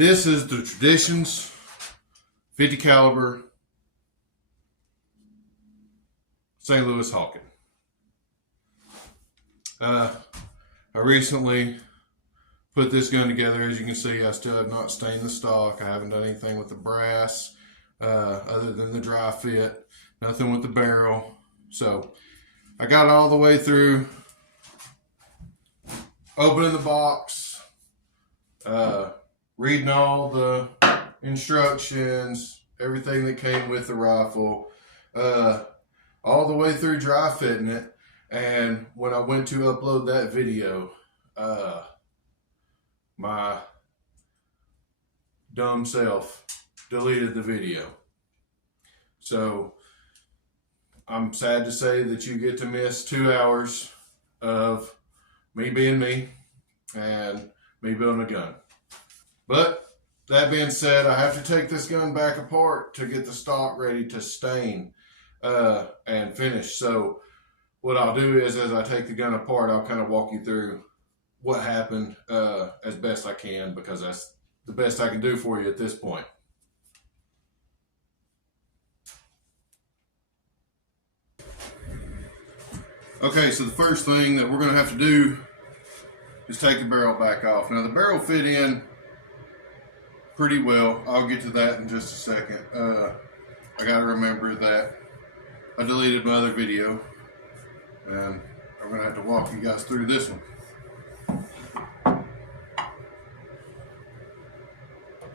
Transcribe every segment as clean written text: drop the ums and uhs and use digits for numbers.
This is the Traditions 50 caliber St. Louis Hawken. I recently put this gun together. As you can see, I still have not stained the stock. I haven't done anything with the brass other than the dry fit. Nothing with the barrel. So I got it all the way through opening the box, reading all the instructions, everything that came with the rifle, all the way through dry fitting it. And when I went to upload that video, my dumb self deleted the video. So I'm sad to say that you get to miss 2 hours of me being me and me building a gun. But that being said, I have to take this gun back apart to get the stock ready to stain and finish. So what I'll do is, as I take the gun apart, I'll kind of walk you through what happened as best I can, because that's the best I can do for you at this point. Okay, so the first thing that we're going to have to do is take the barrel back off. Now the barrel fit in pretty well. I'll get to that in just a second. I got to remember that I deleted my other video, and I'm going to have to walk you guys through this one.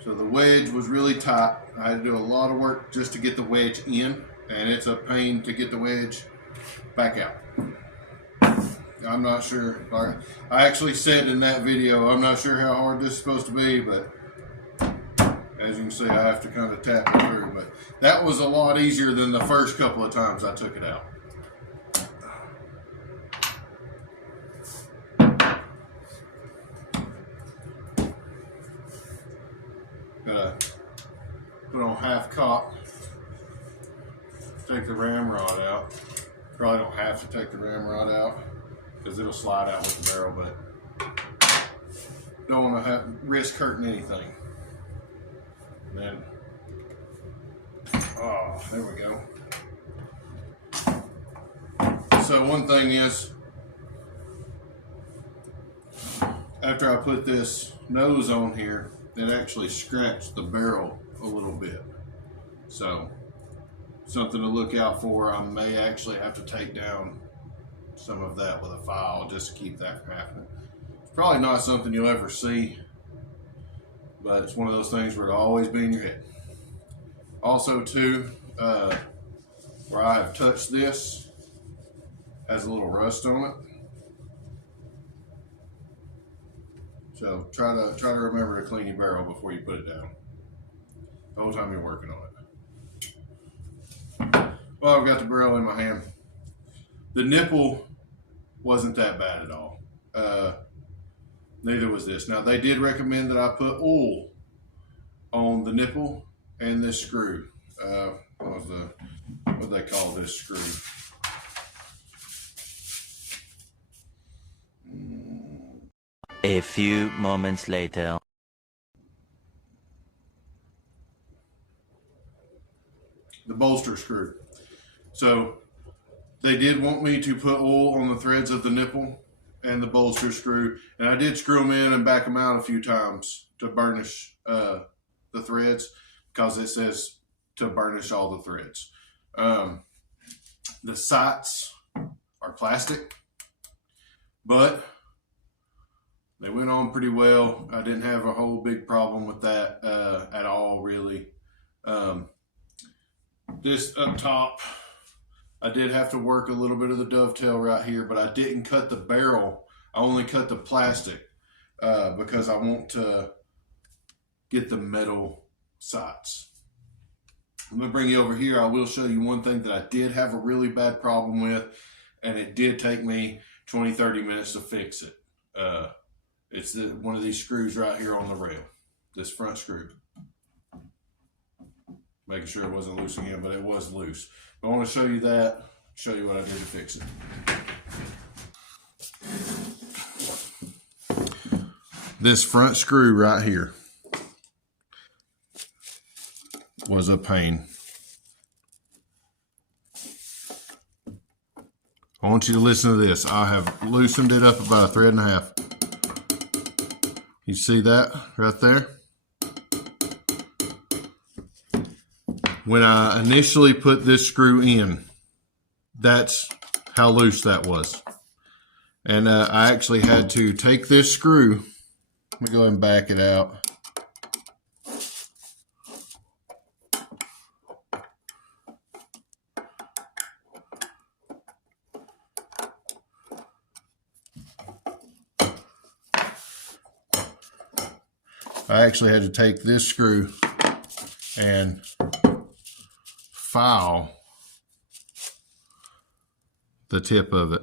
So the wedge was really tight. I had to do a lot of work just to get the wedge in, and it's a pain to get the wedge back out. I'm not sure. I actually said in that video, I'm not sure how hard this is supposed to be, but as you can see, I have to kind of tap it through. But that was a lot easier than the first couple of times I took it out. Put on half cock, take the ramrod out. Probably don't have to take the ramrod out because it'll slide out with the barrel, but don't want to risk hurting anything. And then, oh, there we go. So one thing is, after I put this nose on here, it actually scratched the barrel a little bit. So something to look out for. I may actually have to take down some of that with a file just to keep that from happening. It's probably not something you'll ever see, but it's one of those things where it'll always be in your head. Also too, where I have touched this has a little rust on it. So try to remember to clean your barrel before you put it down the whole time you're working on it. Well, I've got the barrel in my hand. The nipple wasn't that bad at all. Neither was this. Now, they did recommend that I put oil on the nipple and this screw. What do they call this screw? A few moments later. The bolster screw. So they did want me to put oil on the threads of the nipple and the bolster screw, and I did screw them in and back them out a few times to burnish the threads, because it says to burnish all the threads. The sights are plastic, but they went on pretty well. I didn't have a whole big problem with that at all, really. This up top, I did have to work a little bit of the dovetail right here, but I didn't cut the barrel. I only cut the plastic because I want to get the metal sights. I'm going to bring you over here. I will show you one thing that I did have a really bad problem with, and it did take me 20-30 minutes to fix it. It's one of these screws right here on the rail, this front screw. Making sure it wasn't loose again, but it was loose. I want to show you that, show you what I did to fix it. This front screw right here was a pain. I want you to listen to this. I have loosened it up about 1.5 threads. You see that right there? When I initially put this screw in, that's how loose that was. And I actually had to take this screw. Let me go ahead and back it out. I actually had to take this screw and file the tip of it.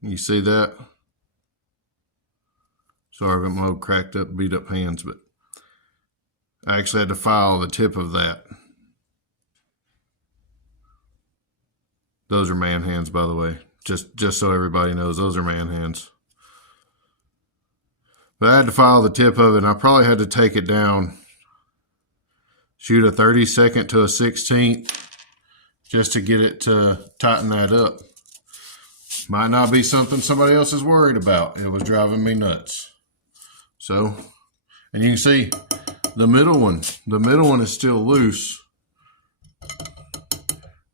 You see that? Sorry, I've got my old cracked up, beat up hands, but I actually had to file the tip of that. Those are man hands, by the way. Just so everybody knows, those are man hands. But I had to file the tip of it, and I probably had to take it down, shoot a 32nd to a 16th, just to get it to tighten that up. Might not be something somebody else is worried about. It was driving me nuts. So, and you can see the middle one is still loose,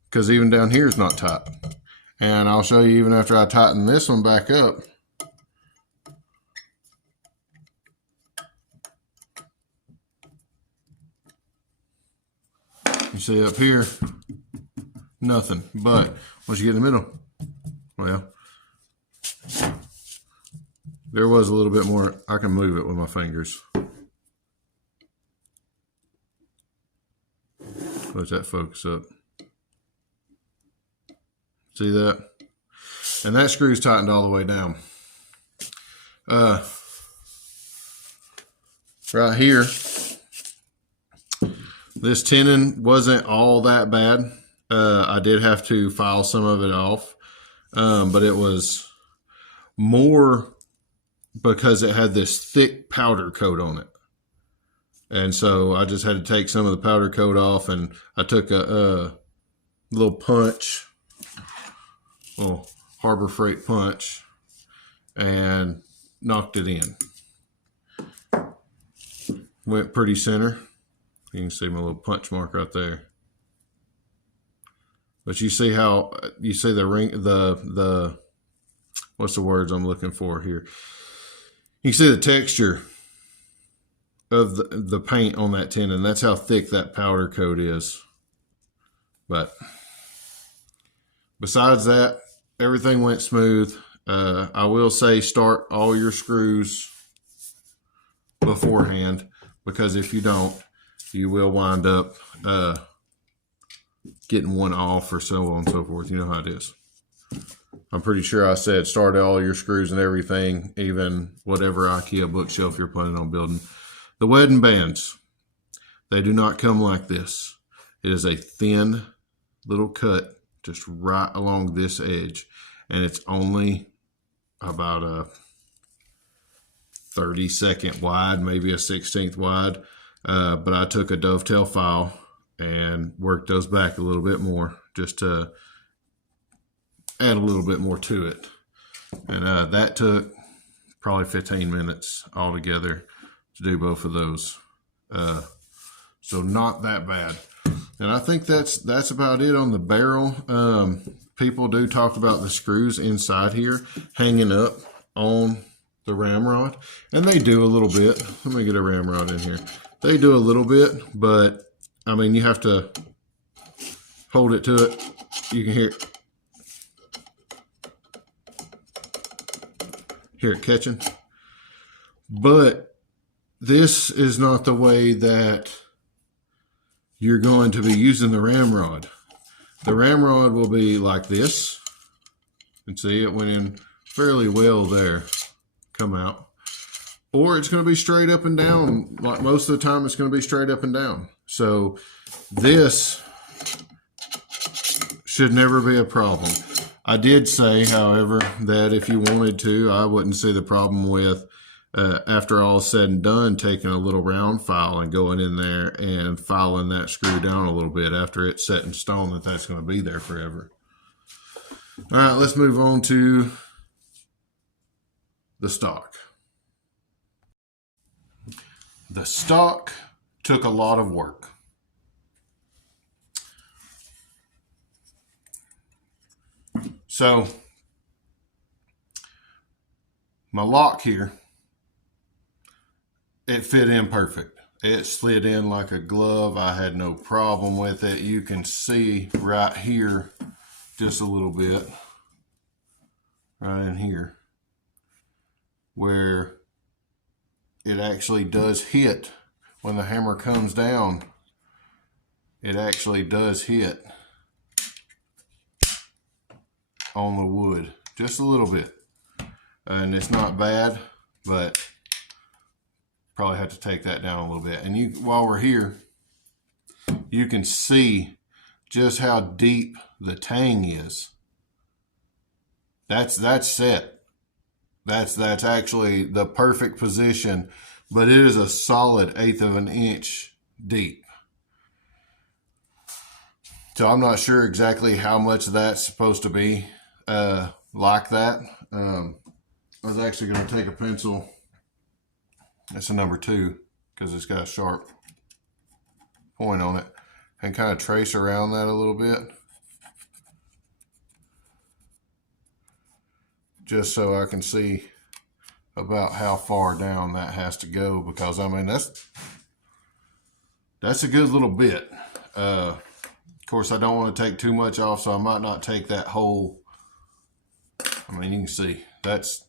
because even down here is not tight. And I'll show you even after I tighten this one back up. You see up here, nothing. But once you get in the middle, well, there was a little bit more. I can move it with my fingers. Let that focus up. See that? And that screw's tightened all the way down. Right here, this tenon wasn't all that bad. I did have to file some of it off, but it was more because it had this thick powder coat on it. And so I just had to take some of the powder coat off, and I took a little punch, little Harbor Freight punch, and knocked it in. Went pretty center. You can see my little punch mark right there. But you see how, you see the ring, the what's the words I'm looking for here? You can see the texture of the paint on that tenon. That's how thick that powder coat is. But besides that, everything went smooth. I will say start all your screws beforehand, because if you don't, you will wind up getting one off or so on and so forth. You know how it is. I'm pretty sure I said start all your screws and everything, even whatever IKEA bookshelf you're planning on building. The wedding bands, they do not come like this. It is a thin little cut just right along this edge, and it's only about a 32nd wide, maybe a 16th wide. But I took a dovetail file and worked those back a little bit more, just to add a little bit more to it. And that took probably 15 minutes altogether to do both of those. So not that bad. And I think that's about it on the barrel. People do talk about the screws inside here hanging up on the ramrod, and they do a little bit. Let me get a ramrod in here. They do a little bit, but I mean, you have to hold it to it. You can hear it catching. But this is not the way that you're going to be using the ramrod. The ramrod will be like this. And see, it went in fairly well there. Come out. Or it's going to be straight up and down. Like most of the time, it's going to be straight up and down. So this should never be a problem. I did say, however, that if you wanted to, I wouldn't see the problem with after all is said and done, taking a little round file and going in there and filing that screw down a little bit after it's set in stone that that's going to be there forever. All right, let's move on to the stock. The stock took a lot of work. So my lock here, it fit in perfect. It slid in like a glove. I had no problem with it. You can see right here just a little bit, right in here, where it actually does hit when the hammer comes down. It actually does hit on the wood just a little bit, and it's not bad, but probably have to take that down a little bit. And you, while we're here, you can see just how deep the tang is. That's set. That's actually the perfect position, but it is a solid 1/8 of an inch deep. So I'm not sure exactly how much that's supposed to be like that. I was actually going to take a pencil. It's a number 2 because it's got a sharp point on it, and kind of trace around that a little bit, just so I can see about how far down that has to go, because I mean that's a good little bit. Of course, I don't want to take too much off, so I might not take that whole. I mean, you can see that's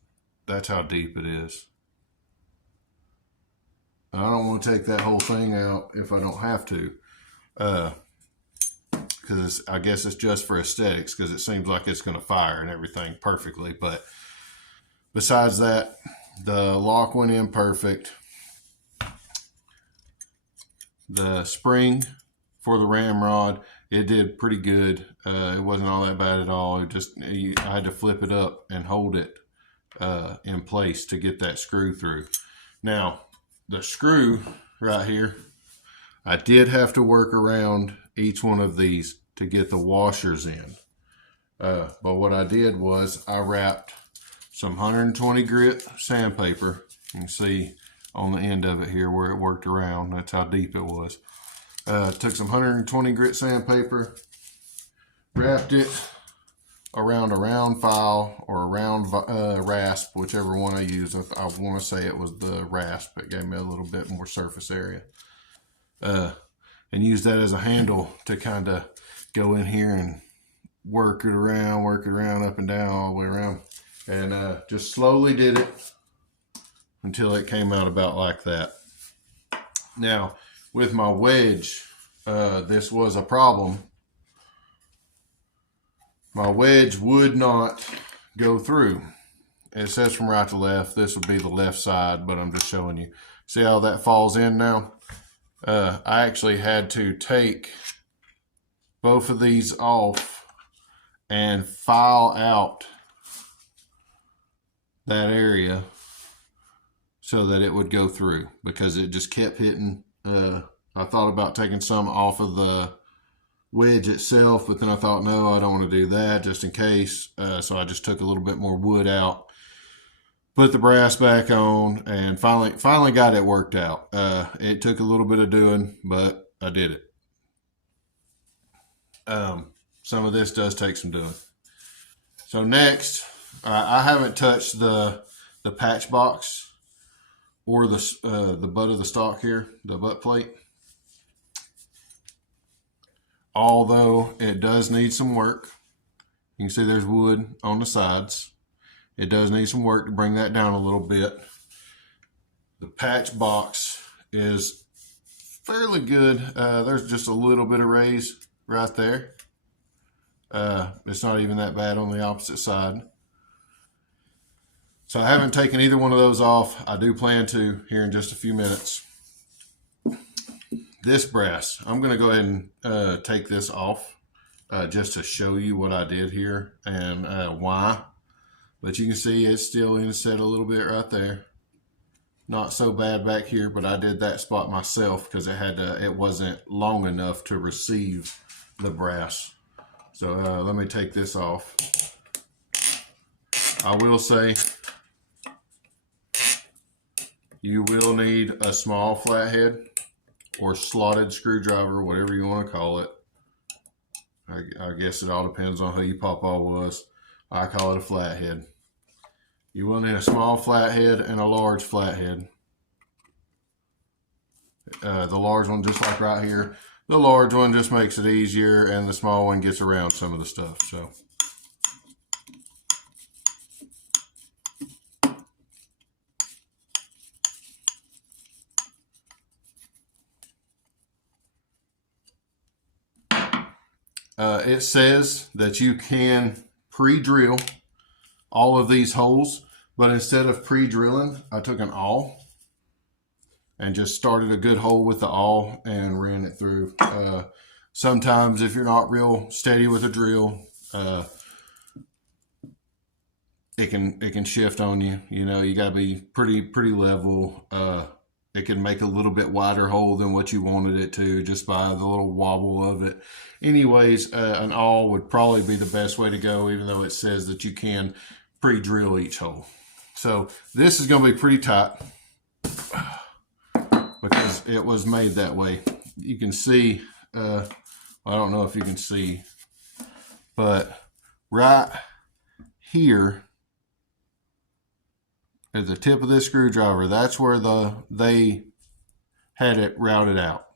how deep it is. I don't want to take that whole thing out if I don't have to, because I guess it's just for aesthetics, because it seems like it's going to fire and everything perfectly. But besides that, the lock went in perfect. The spring for the ramrod, it did pretty good. It wasn't all that bad at all. I had to flip it up and hold it in place to get that screw through. Now, the screw right here, I did have to work around each one of these to get the washers in. But what I did was I wrapped some 120 grit sandpaper. You can see on the end of it here where it worked around. That's how deep it was. Took some 120 grit sandpaper, wrapped it around a round file or a round rasp, whichever one I used. I want to say it was the rasp. It gave me a little bit more surface area. And use that as a handle to kind of go in here and work it around, up and down, all the way around. And just slowly did it until it came out about like that. Now, with my wedge, this was a problem. My wedge would not go through. It says from right to left. This would be the left side, but I'm just showing you. See how that falls in now? I actually had to take both of these off and file out that area so that it would go through, because it just kept hitting. I thought about taking some off of the wedge itself, but then I thought, no, I don't want to do that just in case. So I just took a little bit more wood out, put the brass back on, and finally got it worked out. It took a little bit of doing, but I did it. Some of this does take some doing. So next, I haven't touched the patch box or the butt of the stock here, the butt plate. Although it does need some work. You can see there's wood on the sides. It does need some work to bring that down a little bit. The patch box is fairly good. There's just a little bit of raise right there. It's not even that bad on the opposite side. So I haven't taken either one of those off. I do plan to here in just a few minutes. This brass, I'm going to go ahead and take this off just to show you what I did here and why. But you can see it's still inset a little bit right there. not so bad back here, but I did that spot myself because it wasn't long enough to receive the brass. So let me take this off. I will say you will need a small flathead or slotted screwdriver, whatever you want to call it. I guess it all depends on who your papa was. I call it a flathead. You will need a small flathead and a large flathead. The large one, just like right here, the large one just makes it easier, and the small one gets around some of the stuff. So. It says that you can pre-drill all of these holes, but instead of pre-drilling, I took an awl and just started a good hole with the awl and ran it through. Sometimes if you're not real steady with a drill, it can shift on you. You know, you got to be pretty level. It can make a little bit wider hole than what you wanted it to just by the little wobble of it. Anyways, an awl would probably be the best way to go, even though it says that you can pre-drill each hole. So this is going to be pretty tight because it was made that way. You can see, I don't know if you can see, but right here at the tip of this screwdriver, that's where they had it routed out.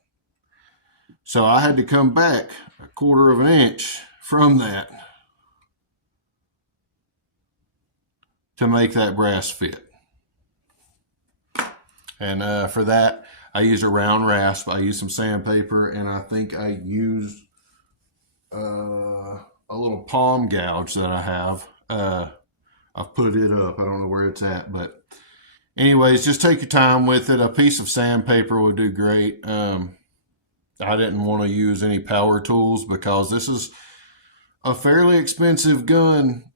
So I had to come back 1/4 of an inch from that to make that brass fit. And for that, I used a round rasp. I used some sandpaper, and I think I used a little palm gouge that I have. I've put it up. I don't know where it's at, but anyways, just take your time with it. A piece of sandpaper would do great. I didn't want to use any power tools because this is a fairly expensive gun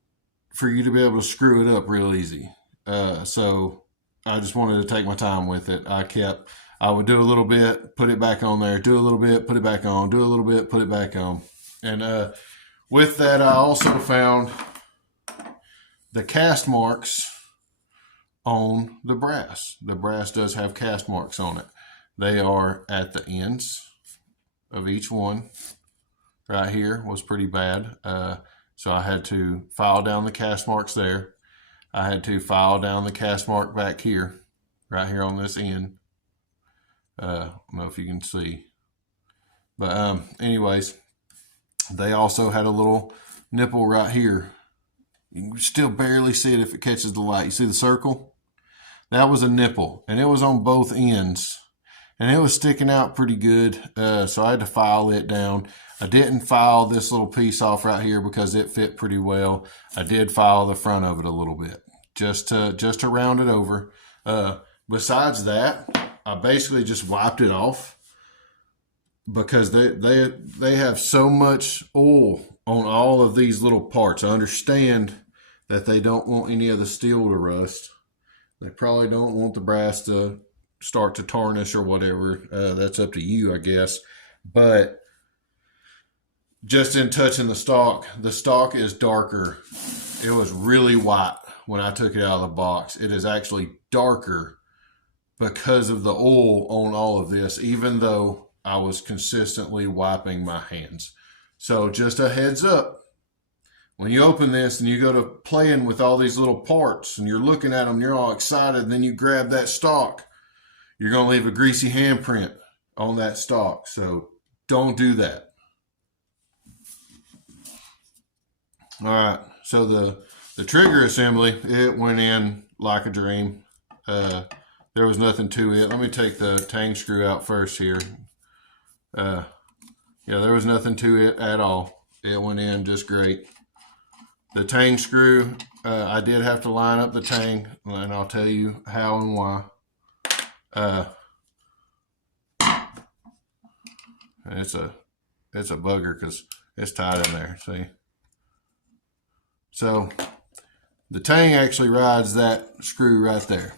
for you to be able to screw it up real easy. So I just wanted to take my time with it. I would do a little bit, put it back on there, do a little bit, put it back on, do a little bit, put it back on. And with that, I also found the cast marks on the brass. The brass does have cast marks on it. They are at the ends of each one. Right here was pretty bad. So I had to file down the cast marks there. I had to file down the cast mark back here, right here on this end. I don't know if you can see. But anyways, they also had a little nipple right here. You can still barely see it if it catches the light. You see the circle? That was a nipple, and it was on both ends. And it was sticking out pretty good, so I had to file it down. I didn't file this little piece off right here because it fit pretty well. I did file the front of it a little bit, just to round it over. Besides that, I basically just wiped it off because they have so much oil on all of these little parts. I understand that they don't want any of the steel to rust. They probably don't want the brass to start to tarnish or whatever. That's up to you, I guess. But just in touching the stock is darker. It was really white when I took it out of the box. It is actually darker because of the oil on all of this, even though I was consistently wiping my hands. So just a heads up, when you open this and you go to playing with all these little parts and you're looking at them, you're all excited, and then you grab that stock, you're going to leave a greasy handprint on that stock. So don't do that. All right. So the trigger assembly, it went in like a dream. There was nothing to it. Let me take the tang screw out first here. Yeah, there was nothing to it at all. It went in just great. The tang screw, I did have to line up the tang, and I'll tell you how and why. It's a bugger because it's tight in there, see? So the tang actually rides that screw right there.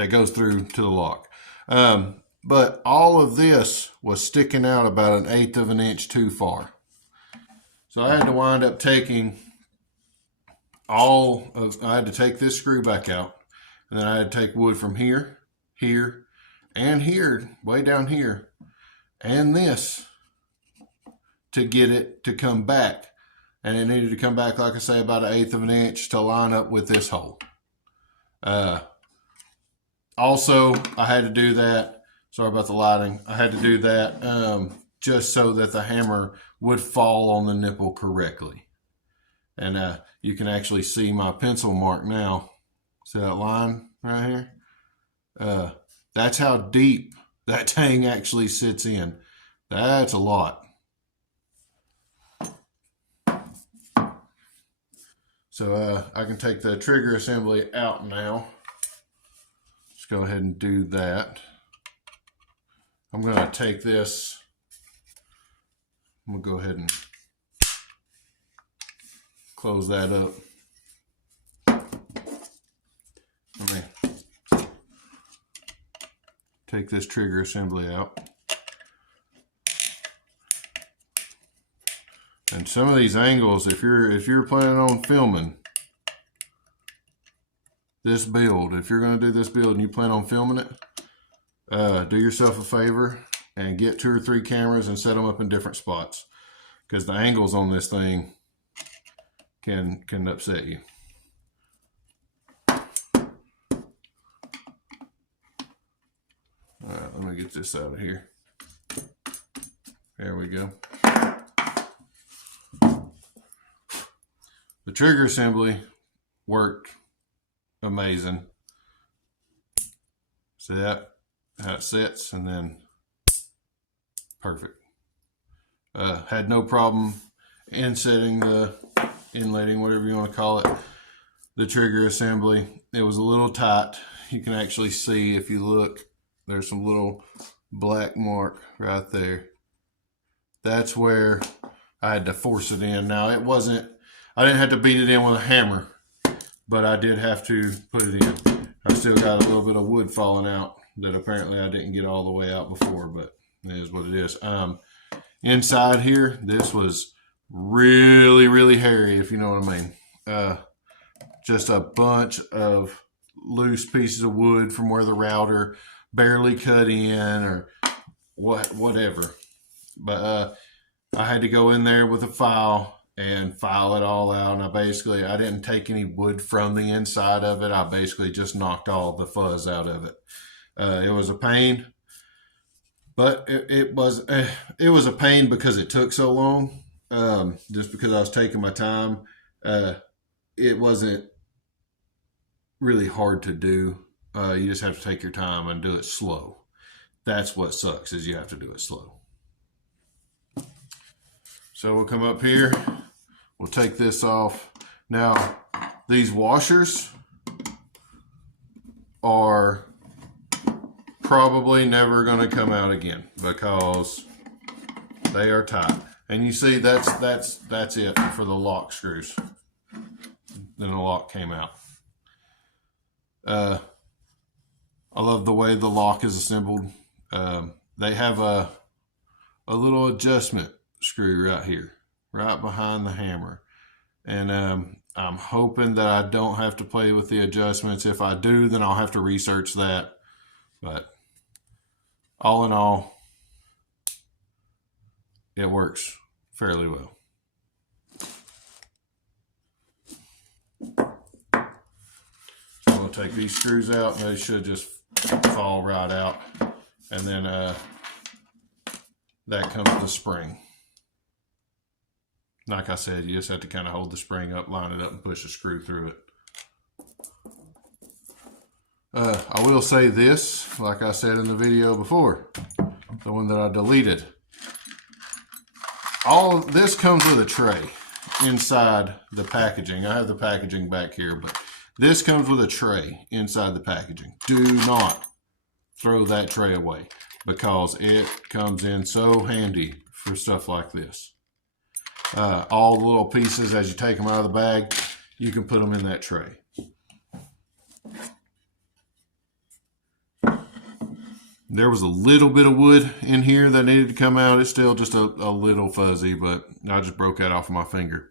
that goes through to the lock. But all of this was sticking out about 1/8 of an inch too far. So I had to wind up taking I had to take this screw back out, and then I had to take wood from here, here, and here, way down here, and this to get it to come back. And it needed to come back, like I say, about 1/8 of an inch to line up with this hole. Also, I had to do that. Sorry about the lighting. I had to do that just so that the hammer would fall on the nipple correctly. And you can actually see my pencil mark now. See that line right here? That's how deep that tang actually sits in. That's a lot. So I can take the trigger assembly out now. Let's go ahead and do that. I'm going to take this. I'm going to go ahead and close that up. Let me take this trigger assembly out. And some of these angles, if you're planning on filming this build, if you're going to do this build and you plan on filming it, do yourself a favor and get 2 or 3 cameras and set them up in different spots, because the angles on this thing can upset you. All right, let me get this out of here. There we go. The trigger assembly worked amazing. See that? How it sets, and then perfect. Had no problem insetting the inletting, whatever you want to call it, the trigger assembly. It was a little tight. You can actually see, if you look, there's some little black mark right there. That's where I had to force it in. Now it wasn't, I didn't have to beat it in with a hammer, but I did have to put it in. I still got a little bit of wood falling out that apparently I didn't get all the way out before, but it is what it is. Inside here, this was really, really hairy, if you know what I mean. Just a bunch of loose pieces of wood from where the router barely cut in, or whatever. But I had to go in there with a file and file it all out. And I didn't take any wood from the inside of it. I basically just knocked all the fuzz out of it. It was a pain, but it was a pain because it took so long. Just because I was taking my time. It wasn't really hard to do. You just have to take your time and do it slow. That's what sucks, is you have to do it slow. So we'll come up here. We'll take this off. Now, these washers are probably never going to come out again because they are tight. And you see, that's it for the lock screws. Then the lock came out. I love the way the lock is assembled. They have a little adjustment screw right here, right behind the hammer. And I'm hoping that I don't have to play with the adjustments. If I do, then I'll have to research that. But all in all, it works fairly well. So we'll take these screws out, and they should just fall right out. And then that comes the spring. Like I said, you just have to kind of hold the spring up, line it up, and push a screw through it. I will say this, like I said in the video before, the one that I deleted. All of this comes with a tray inside the packaging. I have the packaging back here, but this comes with a tray inside the packaging. Do not throw that tray away because it comes in so handy for stuff like this. All the little pieces, as you take them out of the bag, you can put them in that tray. There was a little bit of wood in here that needed to come out. It's still just a little fuzzy, but I just broke that off of my finger.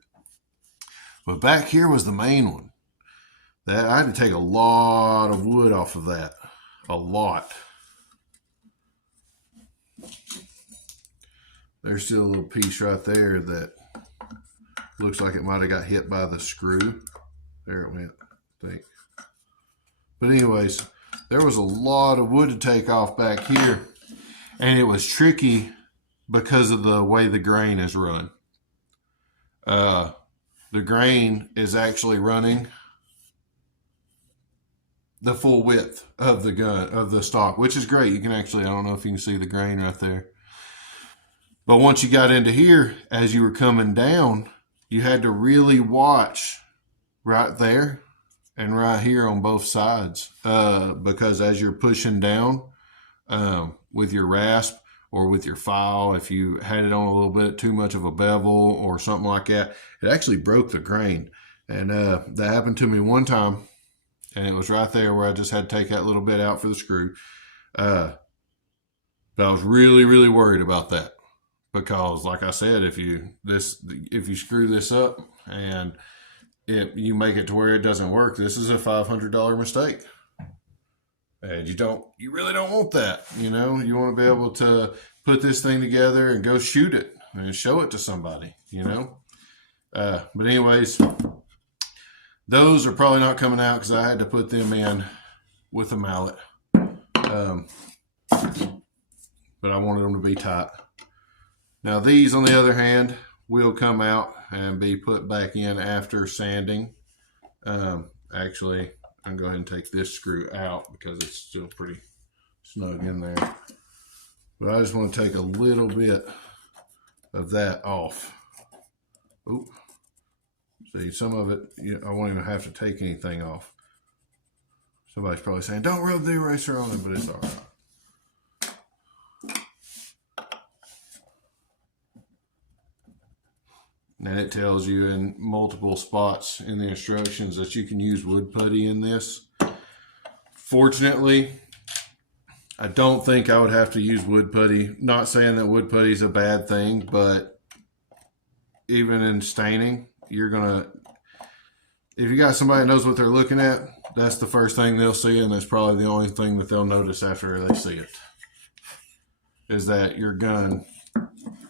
But back here was the main one. That I had to take a lot of wood off of that. A lot. There's still a little piece right there that looks like it might have got hit by the screw. There it went, I think. But anyways, there was a lot of wood to take off back here. And it was tricky because of the way the grain is run. The grain is actually running the full width of the gun, of the stock, which is great. You can actually, I don't know if you can see the grain right there. But once you got into here, as you were coming down, you had to really watch right there and right here on both sides. Because as you're pushing down with your rasp or with your file, if you had it on a little bit too much of a bevel or something like that, it actually broke the grain. And that happened to me one time. And it was right there where I just had to take that little bit out for the screw. But I was really, really worried about that. Because like I said, if you screw this up and you make it to where it doesn't work, this is a $500 mistake. And you really don't want that. You know, you want to be able to put this thing together and go shoot it and show it to somebody, you know. But anyways, those are probably not coming out because I had to put them in with a mallet. But I wanted them to be tight. Now these, on the other hand, will come out and be put back in after sanding. Actually, I'm going to go ahead and take this screw out because it's still pretty snug in there. But I just want to take a little bit of that off. Oop. See, some of it, I won't even have to take anything off. Somebody's probably saying, don't rub the eraser on it, but it's all right. And it tells you in multiple spots in the instructions that you can use wood putty in this. Fortunately, I don't think I would have to use wood putty. Not saying that wood putty is a bad thing, but even in staining, if you got somebody that knows what they're looking at, that's the first thing they'll see, and that's probably the only thing that they'll notice after they see it, is that your gun,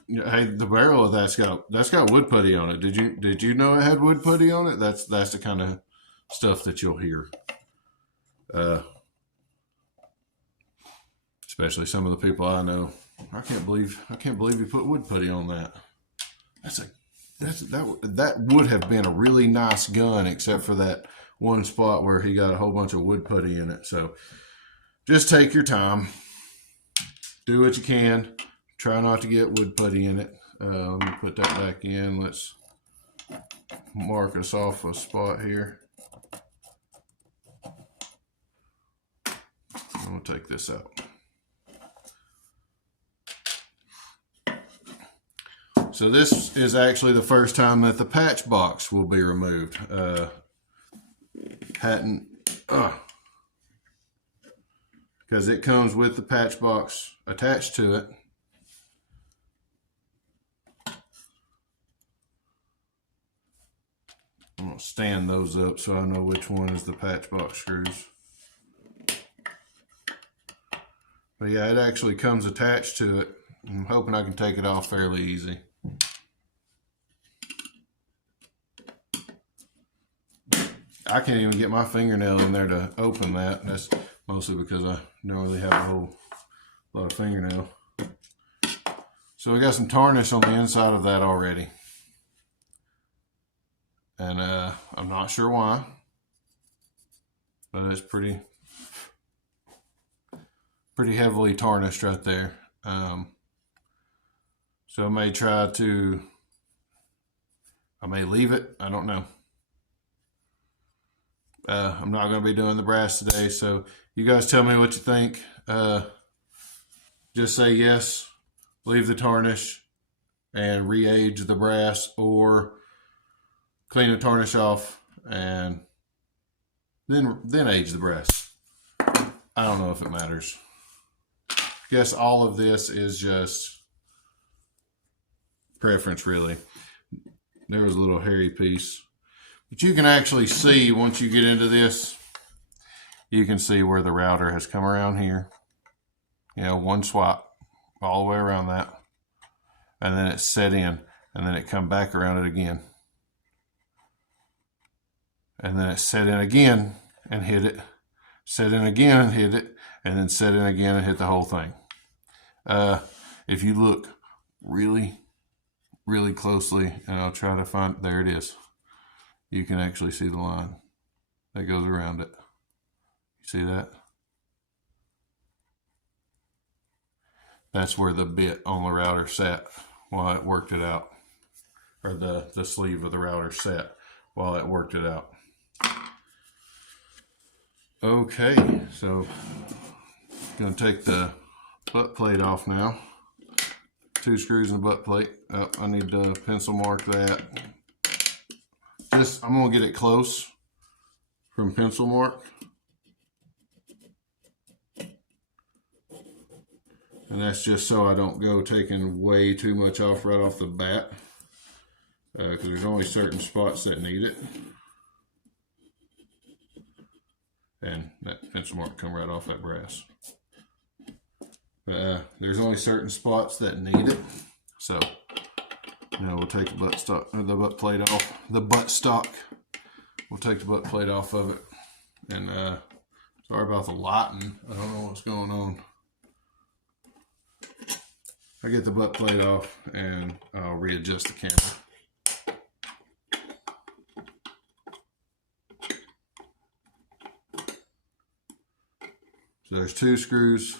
hey, the barrel of that's got wood putty on it. Did you know it had wood putty on it? That's the kind of stuff that you'll hear. Especially some of the people I know. I can't believe you put wood putty on that. That would have been a really nice gun, except for that one spot where he got a whole bunch of wood putty in it. So just take your time, do what you can. Try not to get wood putty in it. Let me put that back in. Let's mark us off a spot here. I'm gonna take this out. So this is actually the first time that the patch box will be removed. Because it comes with the patch box attached to it. I'm going to stand those up so I know which one is the patch box screws. But yeah, it actually comes attached to it. I'm hoping I can take it off fairly easy. I can't even get my fingernail in there to open that. That's mostly because I don't really have a whole lot of fingernail. So we got some tarnish on the inside of that already. And I'm not sure why, but it's pretty heavily tarnished right there. So I may leave it. I don't know. I'm not going to be doing the brass today, so you guys tell me what you think. Just say yes, leave the tarnish, and re-age the brass, or clean the tarnish off and then age the brass. I don't know if it matters. guess all of this is just preference, really. There was a little hairy piece. But you can actually see, once you get into this, you can see where the router has come around here. You know, one swap all the way around that. And then it's set in. And then it come back around it again. And then it's set in again and hit it. Set in again and hit it. And then set in again and hit the whole thing. If you look really, really closely, and I'll try to find, there it is. You can actually see the line that goes around it. You see that? That's where the bit on the router sat while it worked it out. Or the sleeve of the router sat while it worked it out. Okay, so I'm going to take the butt plate off now. 2 screws in the butt plate. Oh, I need to pencil mark that. I'm going to get it close from pencil mark. And that's just so I don't go taking way too much off right off the bat. Because there's only certain spots that need it. And that pencil mark come right off that brass. There's only certain spots that need it. So now we'll take the butt plate off. The butt stock. We'll take the butt plate off of it. And sorry about the lighting. I don't know what's going on. I get the butt plate off and I'll readjust the camera. So there's 2 screws,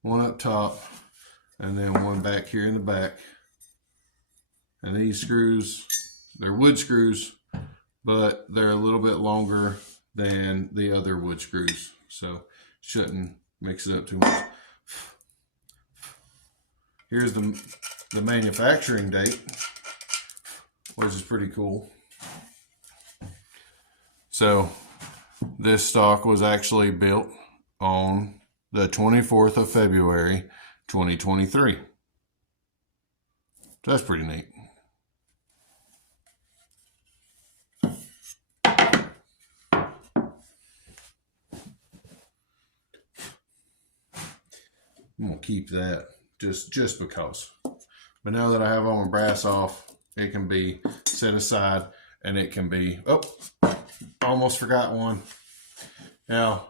one up top, and then one back here in the back. And these screws, they're wood screws, but they're a little bit longer than the other wood screws. So shouldn't mix it up too much. Here's the manufacturing date, which is pretty cool. So this stock was actually built on the 24th of February, 2023. So that's pretty neat. I'm gonna keep that just because. But now that I have all my brass off, it can be set aside and it can be, oh, almost forgot one. Now,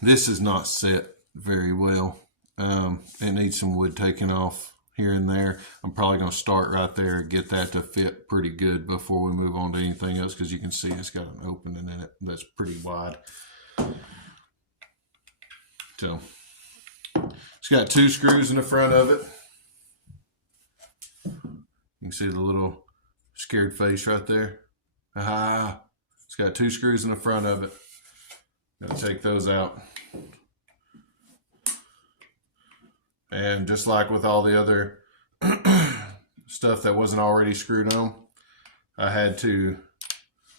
this is not set very well. It needs some wood taken off here and there. I'm probably going to start right there and get that to fit pretty good before we move on to anything else, because you can see it's got an opening in it that's pretty wide. So it's got 2 screws in the front of it. You can see the little scared face right there. Aha! It's got 2 screws in the front of it. Gotta take those out. And just like with all the other stuff that wasn't already screwed on, I had to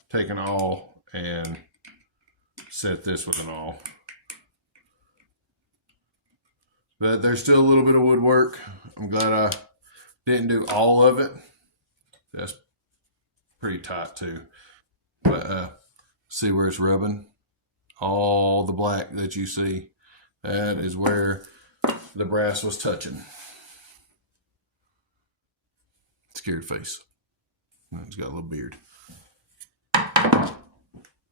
take an awl and set this with an awl. But there's still a little bit of woodwork. I'm glad I didn't do all of it. That's pretty tight too. But see where it's rubbing? All the black that you see, that is where the brass was touching. Scared face. He's got a little beard. All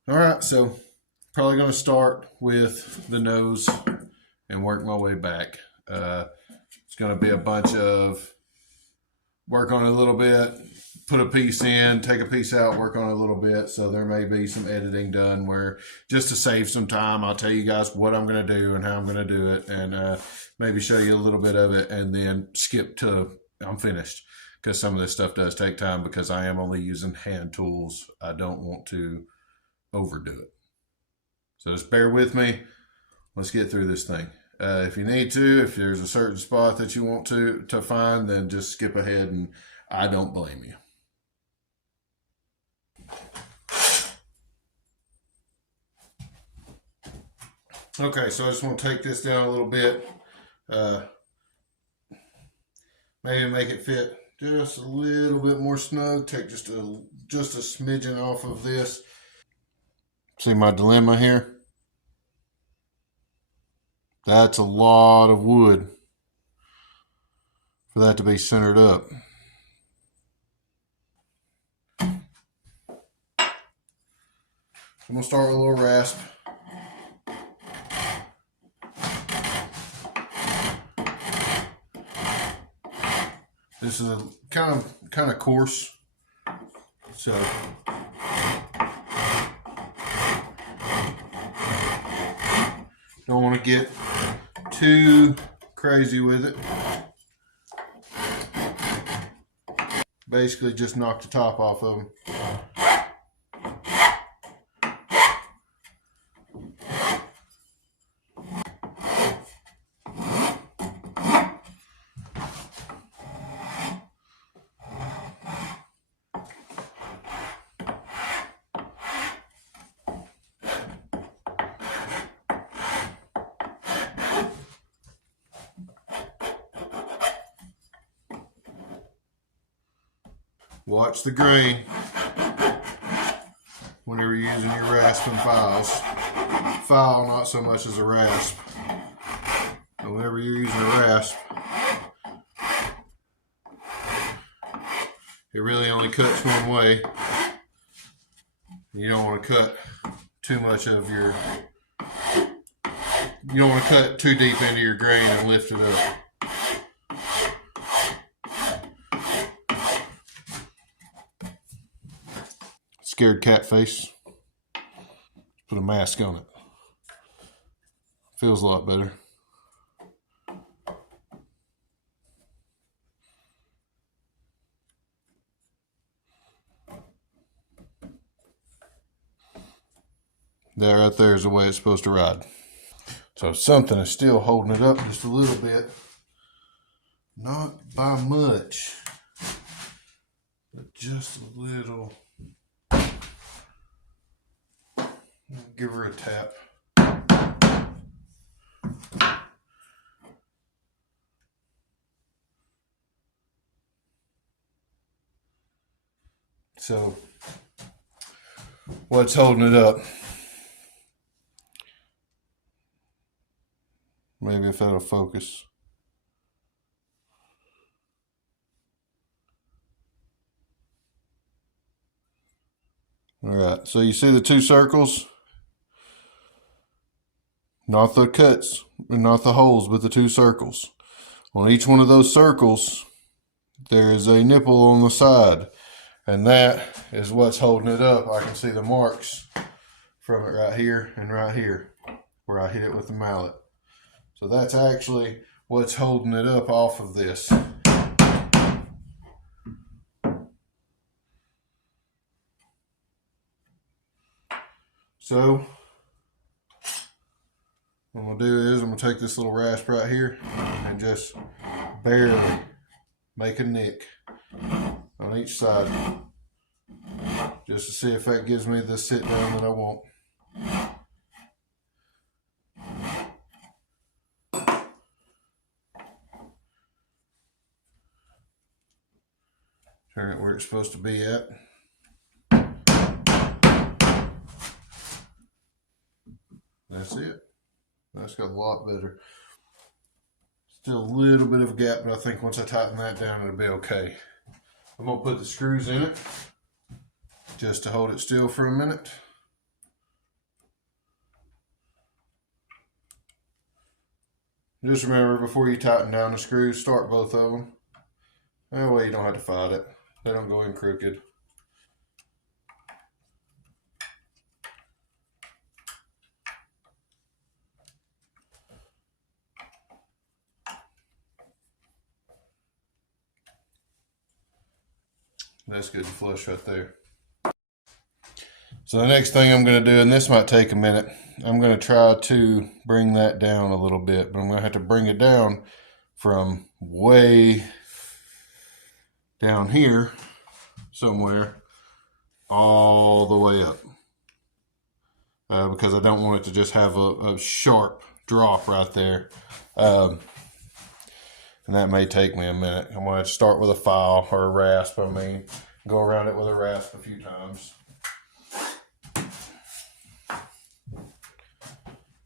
right, so probably going to start with the nose and work my way back. It's going to be a bunch of work on it a little bit, put a piece in, take a piece out, work on it a little bit. So there may be some editing done where, just to save some time, I'll tell you guys what I'm going to do and how I'm going to do it, and maybe show you a little bit of it and then skip to I'm finished, because some of this stuff does take time because I am only using hand tools. I don't want to overdo it. So just bear with me. Let's get through this thing. If you need to, if there's a certain spot that you want to find, then just skip ahead, and I don't blame you. Okay, so I just want to take this down a little bit. Maybe make it fit just a little bit more snug. Take just a smidgen off of this. See my dilemma here? That's a lot of wood for that to be centered up. I'm gonna start with a little rasp. This is a kind of coarse, so don't want to get too crazy with it. Basically, just knock the top off of them. Watch the grain whenever you're using your rasping files. File, not so much as a rasp. But whenever you're using a rasp, it really only cuts one way. You don't want to cut too much of your, you don't want to cut too deep into your grain and lift it up. Scared cat face. Put a mask on it. Feels a lot better. That right there is the way it's supposed to ride. So something is still holding it up just a little bit. Not by much, but just a little. Give her a tap. So what's holding it up? Maybe if that'll focus. All right, so you see the two circles? Not the cuts, not the holes, but the two circles. On each one of those circles, there is a nipple on the side, and that is what's holding it up. I can see the marks from it right here and right here, where I hit it with the mallet. So that's actually what's holding it up off of this. So what I'm gonna do is I'm gonna take this little rasp right here and just barely make a nick on each side, just to see if that gives me the sit down that I want. Turn it where it's supposed to be at. That's it. That's got a lot better. Still a little bit of a gap, but I think once I tighten that down, it'll be okay. I'm gonna put the screws in it just to hold it still for a minute. Just remember, before you tighten down the screws, start both of them. That way you don't have to fight it. They don't go in crooked. That's good to flush right there. So the next thing I'm going to do, and this might take a minute, I'm going to try to bring that down a little bit, but I'm going to have to bring it down from way down here somewhere all the way up. because I don't want it to just have a sharp drop right there. And that may take me a minute. I'm going to start with a file or a rasp, go around it with a rasp a few times.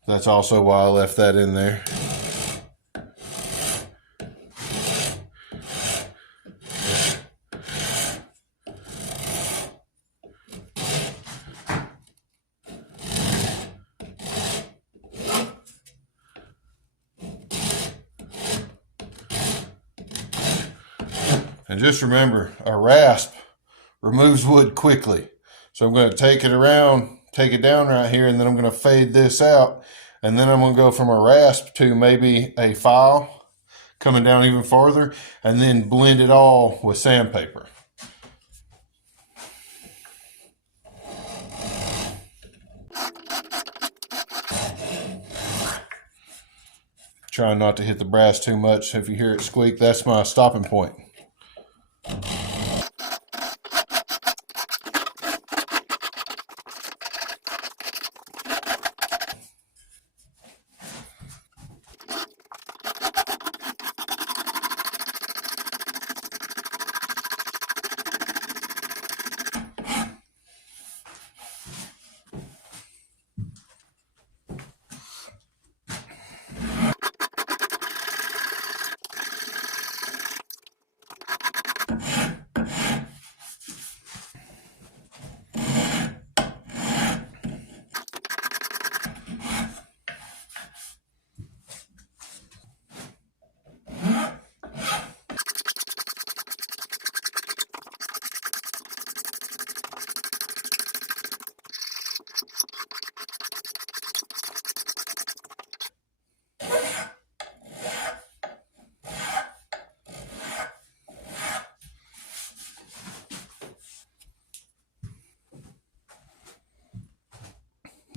That's also why I left that in there. And just remember, a rasp removes wood quickly. So I'm going to take it down right here, and then I'm going to fade this out. And then I'm going to go from a rasp to maybe a file, coming down even farther, and then blend it all with sandpaper. Trying not to hit the brass too much. If you hear it squeak, that's my stopping point.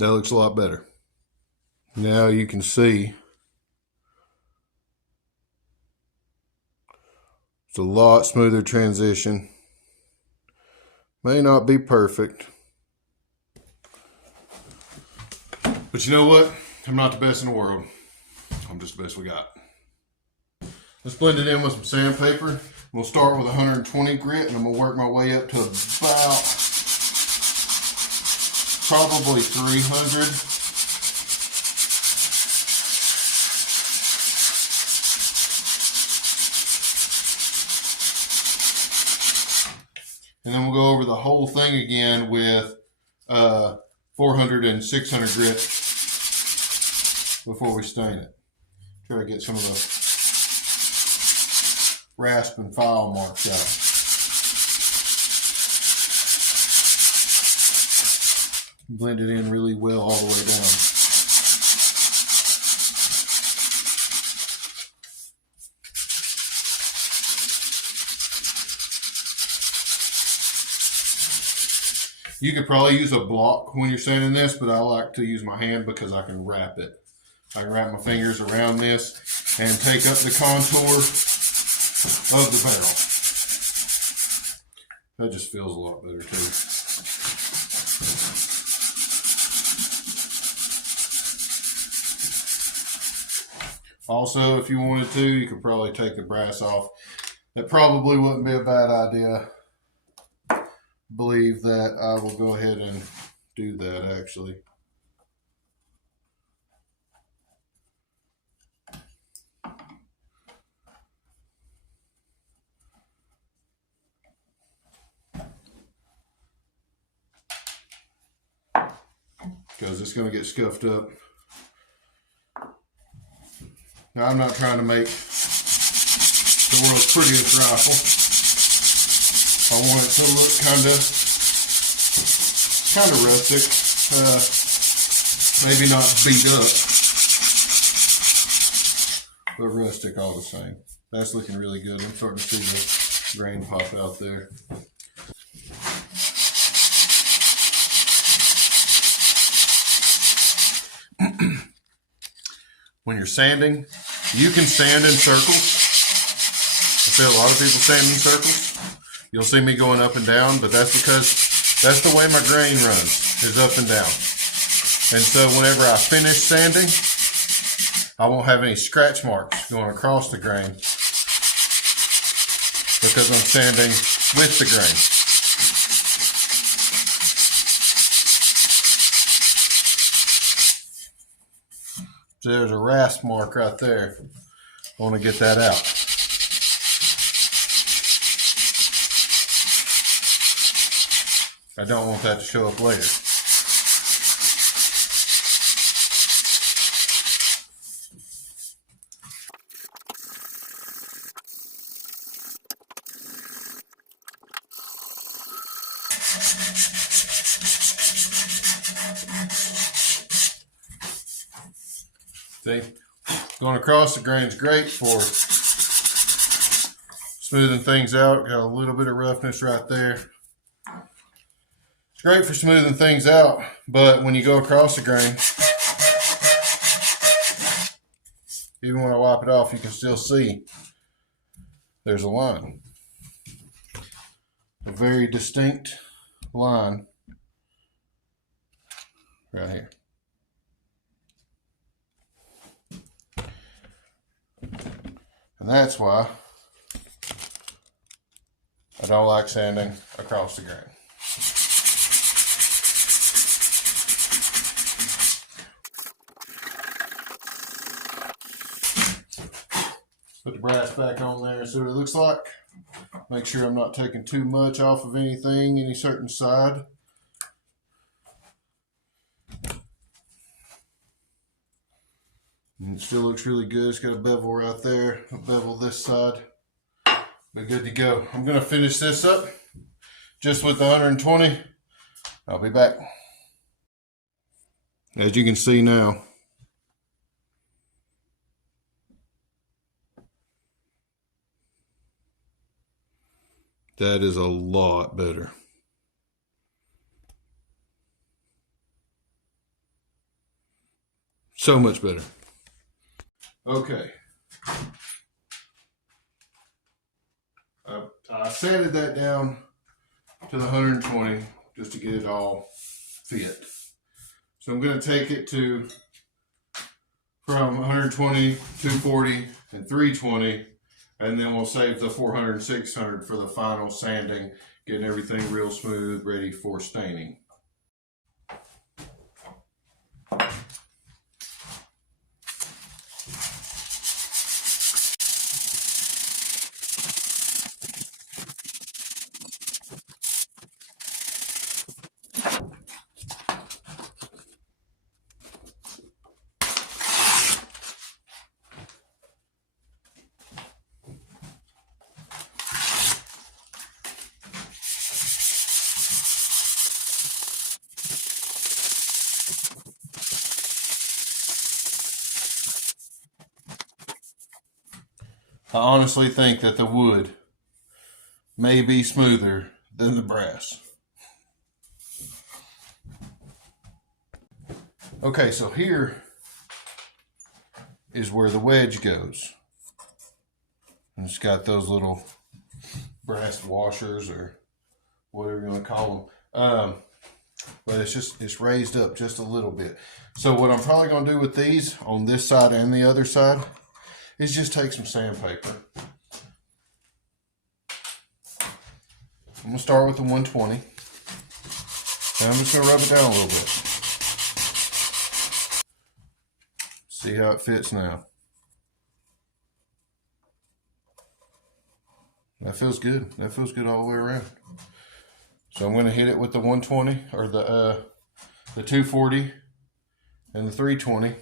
That looks a lot better. Now you can see it's a lot smoother transition. May not be perfect, but you know what? I'm not the best in the world. I'm just the best we got. Let's blend it in with some sandpaper. We'll start with 120 grit, and I'm gonna work my way up to about probably 300. And then we'll go over the whole thing again with 400 and 600 grit before we stain it. Try to get some of the rasp and file marks out. Blend it in really well all the way down. You could probably use a block when you're sanding this, but I like to use my hand because I can wrap it. I can wrap my fingers around this and take up the contour of the barrel. That just feels a lot better too. Also, if you wanted to, you could probably take the brass off. That probably wouldn't be a bad idea. I believe that I will go ahead and do that actually. Because it's going to get scuffed up. Now, I'm not trying to make the world's prettiest rifle. I want it to look kind of rustic, maybe not beat up, but rustic all the same. That's looking really good. I'm starting to see the grain pop out there. When you're sanding, you can sand in circles. I see a lot of people sand in circles. You'll see me going up and down, but that's because that's the way my grain runs, is up and down. And so whenever I finish sanding, I won't have any scratch marks going across the grain because I'm sanding with the grain. So there's a rasp mark right there. I want to get that out. I don't want that to show up later. See, going across the grain is great for smoothing things out. Got a little bit of roughness right there. It's great for smoothing things out, but when you go across the grain, even when I wipe it off, you can still see there's a line. A very distinct line right here. And that's why I don't like sanding across the grain. Put the brass back on there and see what it looks like. Make sure I'm not taking too much off of anything, any certain side. And it still looks really good. It's got a bevel right there, a bevel this side. We're good to go. I'm going to finish this up just with the 120. I'll be back. As you can see now, that is a lot better. So much better. Okay. I sanded that down to the 120 just to get it all fit. So I'm going to take it to from 120, 240, and 320, and then we'll save the 400 and 600 for the final sanding, getting everything real smooth, ready for staining. I honestly think that the wood may be smoother than the brass. Okay, so here is where the wedge goes. And it's got those little brass washers or whatever you want to call them. But it's raised up just a little bit. So what I'm probably going to do with these on this side and the other side is just take some sandpaper. I'm going to start with the 120. And I'm just going to rub it down a little bit. See how it fits now. That feels good. That feels good all the way around. So I'm going to hit it with the 120 or the 240 and the 320.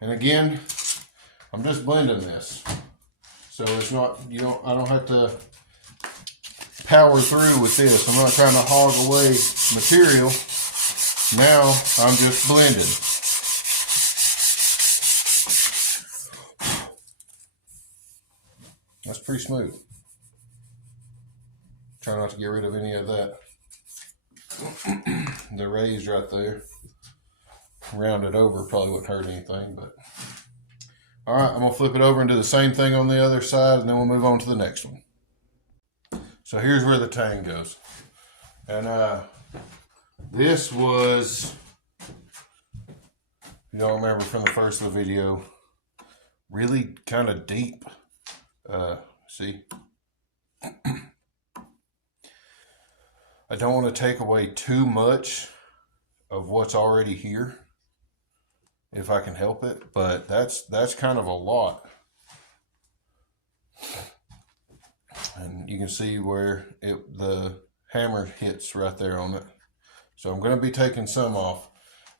And again, I'm just blending this. So it's not, I don't have to power through with this. I'm not trying to hog away material. Now I'm just blending. That's pretty smooth. Try not to get rid of any of that. The raised right there. Round it over probably wouldn't hurt anything, but all right, I'm gonna flip it over and do the same thing on the other side, and then we'll move on to the next one. So here's where the tang goes. And this was, you don't remember from the first of the video, really kind of deep. See? I don't want to take away too much of what's already here, if I can help it, but that's kind of a lot. And you can see where the hammer hits right there on it. So I'm going to be taking some off.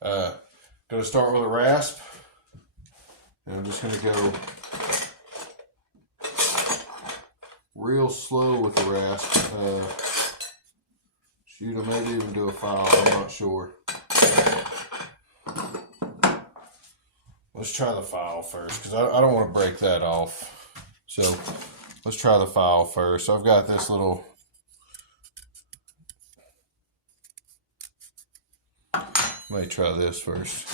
Going to start with a rasp, and I'm just going to go real slow with the rasp. Shoot, I maybe even do a file, I'm not sure. Let's try the file first, because I don't want to break that off. So let's try the file first. So I've got this little, let me try this first.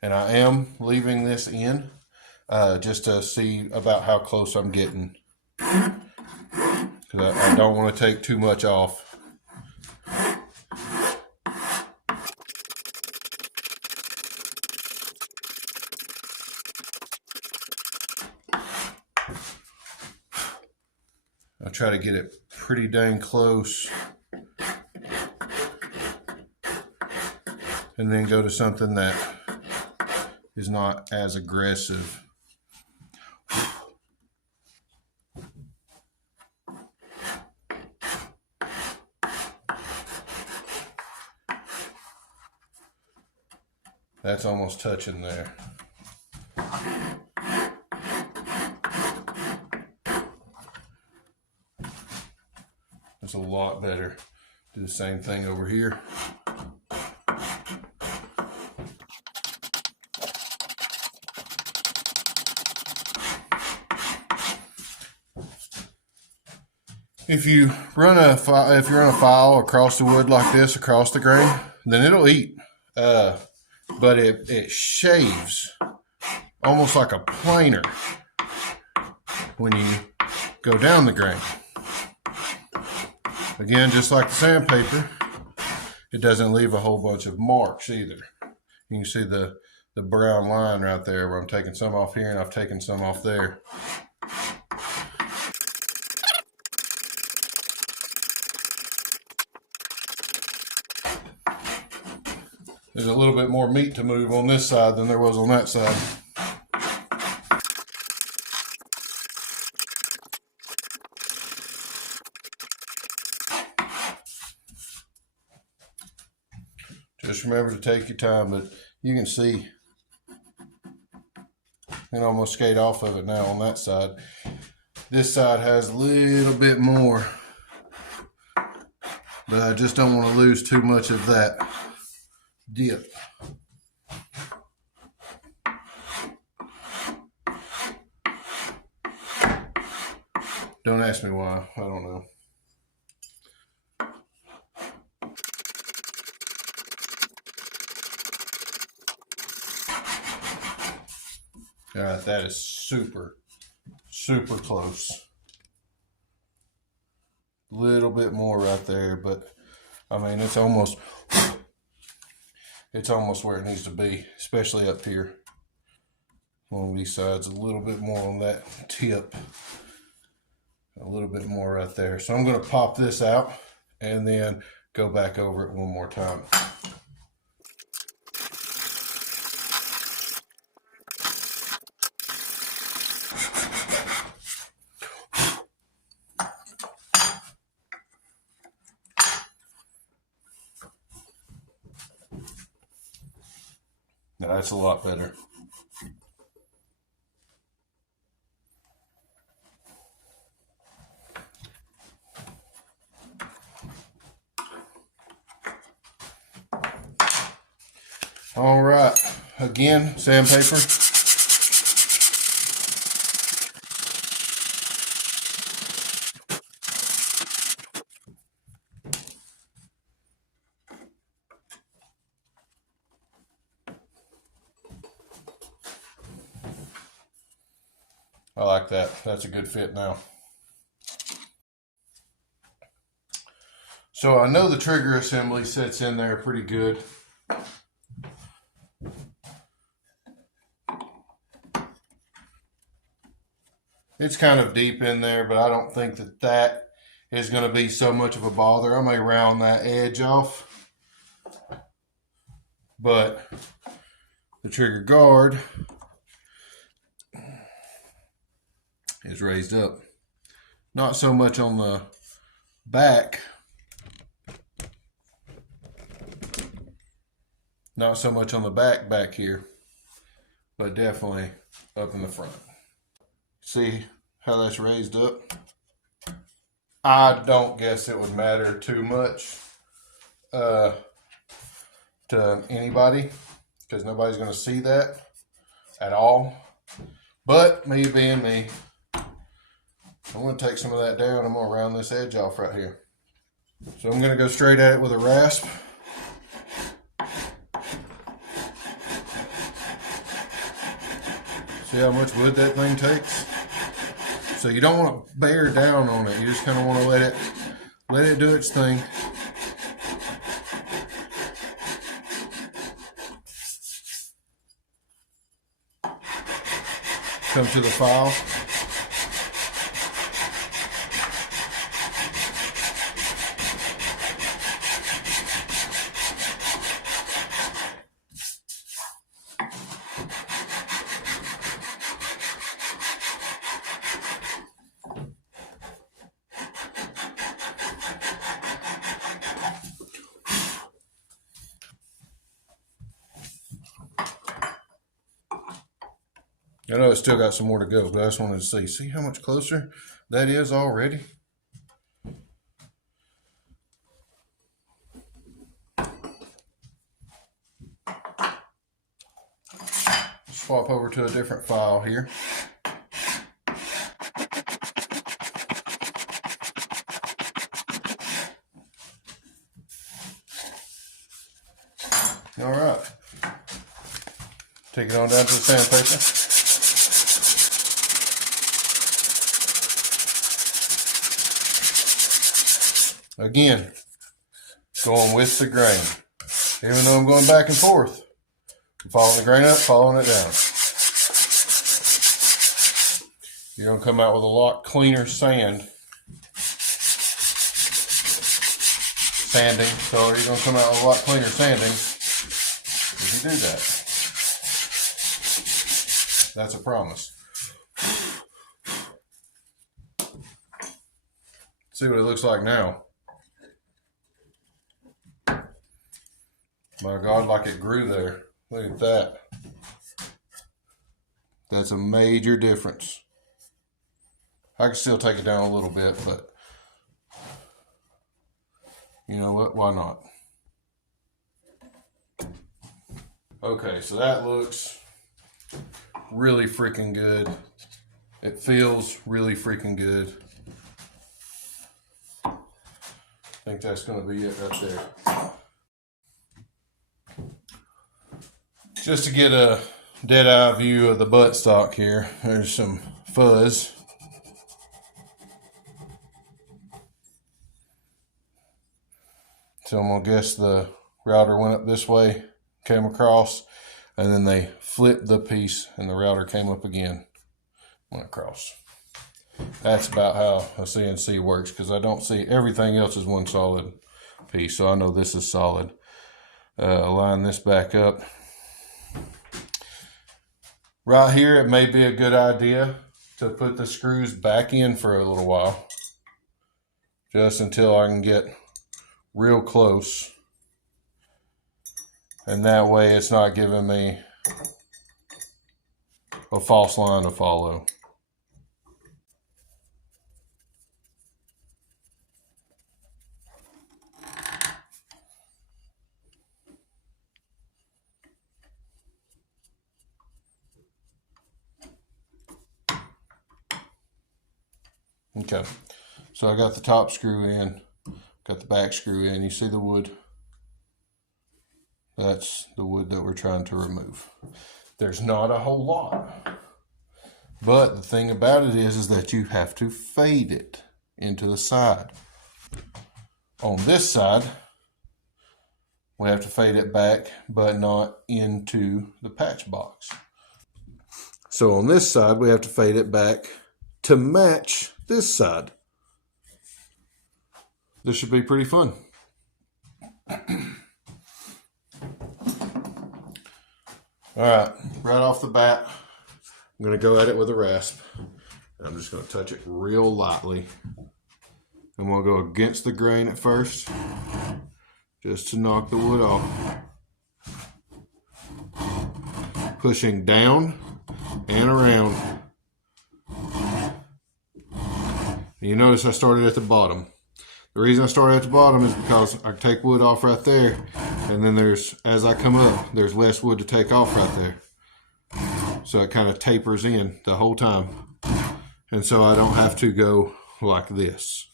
And I am leaving this in just to see about how close I'm getting. Because I don't want to take too much off. I'll try to get it pretty dang close. And then go to something that is not as aggressive. That's almost touching there. That's a lot better. Do the same thing over here. If you run a file across the wood like this, across the grain, then it'll eat. But it shaves almost like a planer when you go down the grain. Again, just like the sandpaper, it doesn't leave a whole bunch of marks either. You can see the brown line right there where I'm taking some off here and I've taken some off there. There's a little bit more meat to move on this side than there was on that side. Just remember to take your time, but you can see and almost skate off of it now on that side. This side has a little bit more, but I just don't want to lose too much of that dip. Don't ask me why, I don't know. All right, that is super close. A little bit more right there, but I mean, it's almost where it needs to be, especially up here. On these sides, a little bit more on that tip. A little bit more right there. So I'm going to pop this out and then go back over it one more time. Now that's a lot better. All right, again, sandpaper. I like that. That's a good fit now. So I know the trigger assembly sits in there pretty good. It's kind of deep in there, but I don't think that that is going to be so much of a bother. I may round that edge off, but the trigger guard is raised up. Not so much on the back. Not so much on the back here, but definitely up in the front. See how that's raised up? I don't guess it would matter too much to anybody, because nobody's going to see that at all. But me being me, I'm going to take some of that down. I'm going to round this edge off right here. So I'm going to go straight at it with a rasp. See how much wood that thing takes? So you don't want to bear down on it. You just kind of want to let it do its thing. Come to the file. I know it's still got some more to go, but I just wanted to see how much closer that is already. Swap over to a different file here. All right. Take it on down to the sandpaper. Again, going with the grain. Even though I'm going back and forth, I'm following the grain up, following it down. You're going to come out with a lot cleaner sanding. So you're going to come out with a lot cleaner sanding if you do that. That's a promise. See what it looks like now. My God, like it grew there. Look at that. That's a major difference. I can still take it down a little bit, but you know what? Why not? Okay, so that looks really freaking good. It feels really freaking good. I think that's going to be it right there. Just to get a dead eye view of the buttstock here, there's some fuzz. So I'm going to guess the router went up this way, came across, and then they flipped the piece and the router came up again, went across. That's about how a CNC works, because I don't see everything else as one solid piece. So I know this is solid. Align this back up. Right here, it may be a good idea to put the screws back in for a little while, just until I can get real close, and that way it's not giving me a false line to follow. Okay, so I got the top screw in, got the back screw in. You see the wood? That's the wood that we're trying to remove. There's not a whole lot. But the thing about it is that you have to fade it into the side. On this side, we have to fade it back, but not into the patch box. So on this side, we have to fade it back to match this side. This should be pretty fun. All right, right off the bat, I'm going to go at it with a rasp. I'm just going to touch it real lightly. And we'll go against the grain at first, just to knock the wood off. Pushing down and around. And you notice I started at the bottom. The reason I started at the bottom is because I take wood off right there, and then as I come up, there's less wood to take off right there. So it kind of tapers in the whole time. And so I don't have to go like this.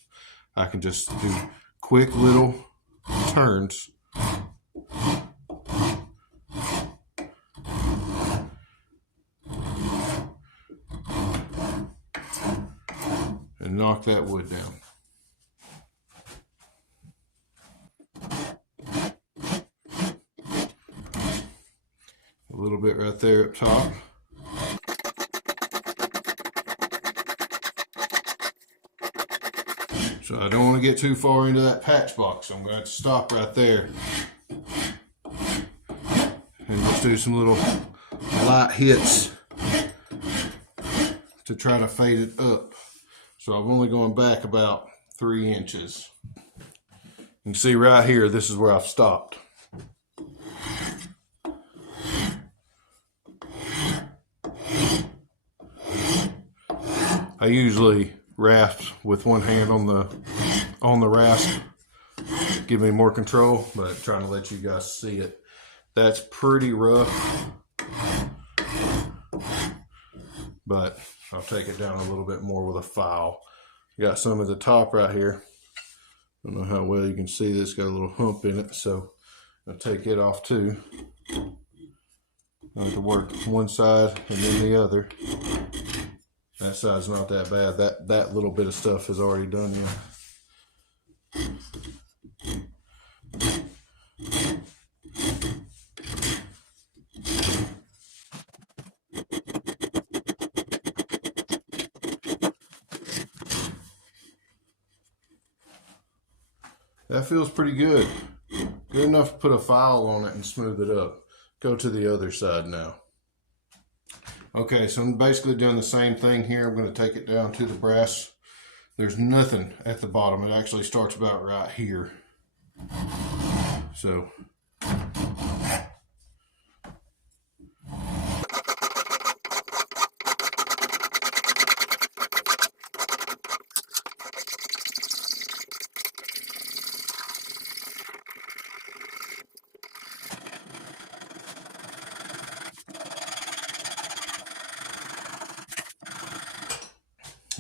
I can just do quick little turns. And knock that wood down. A little bit right there up top. So I don't want to get too far into that patch box. I'm going to have to stop right there. And just do some little light hits to try to fade it up. So I'm only going back about 3 inches. You can see right here, this is where I've stopped. I usually rasp with one hand on the rasp, give me more control, but trying to let you guys see it. That's pretty rough, but I'll take it down a little bit more with a file. Got some at the top right here. I don't know how well you can see this, got a little hump in it, so I'll take it off too. I have to work one side and then the other. That side's not that bad. That little bit of stuff is already done in. That feels pretty good. Good enough to put a file on it and smooth it up. Go to the other side now. Okay, so I'm basically doing the same thing here. I'm going to take it down to the brass. There's nothing at the bottom. It actually starts about right here. So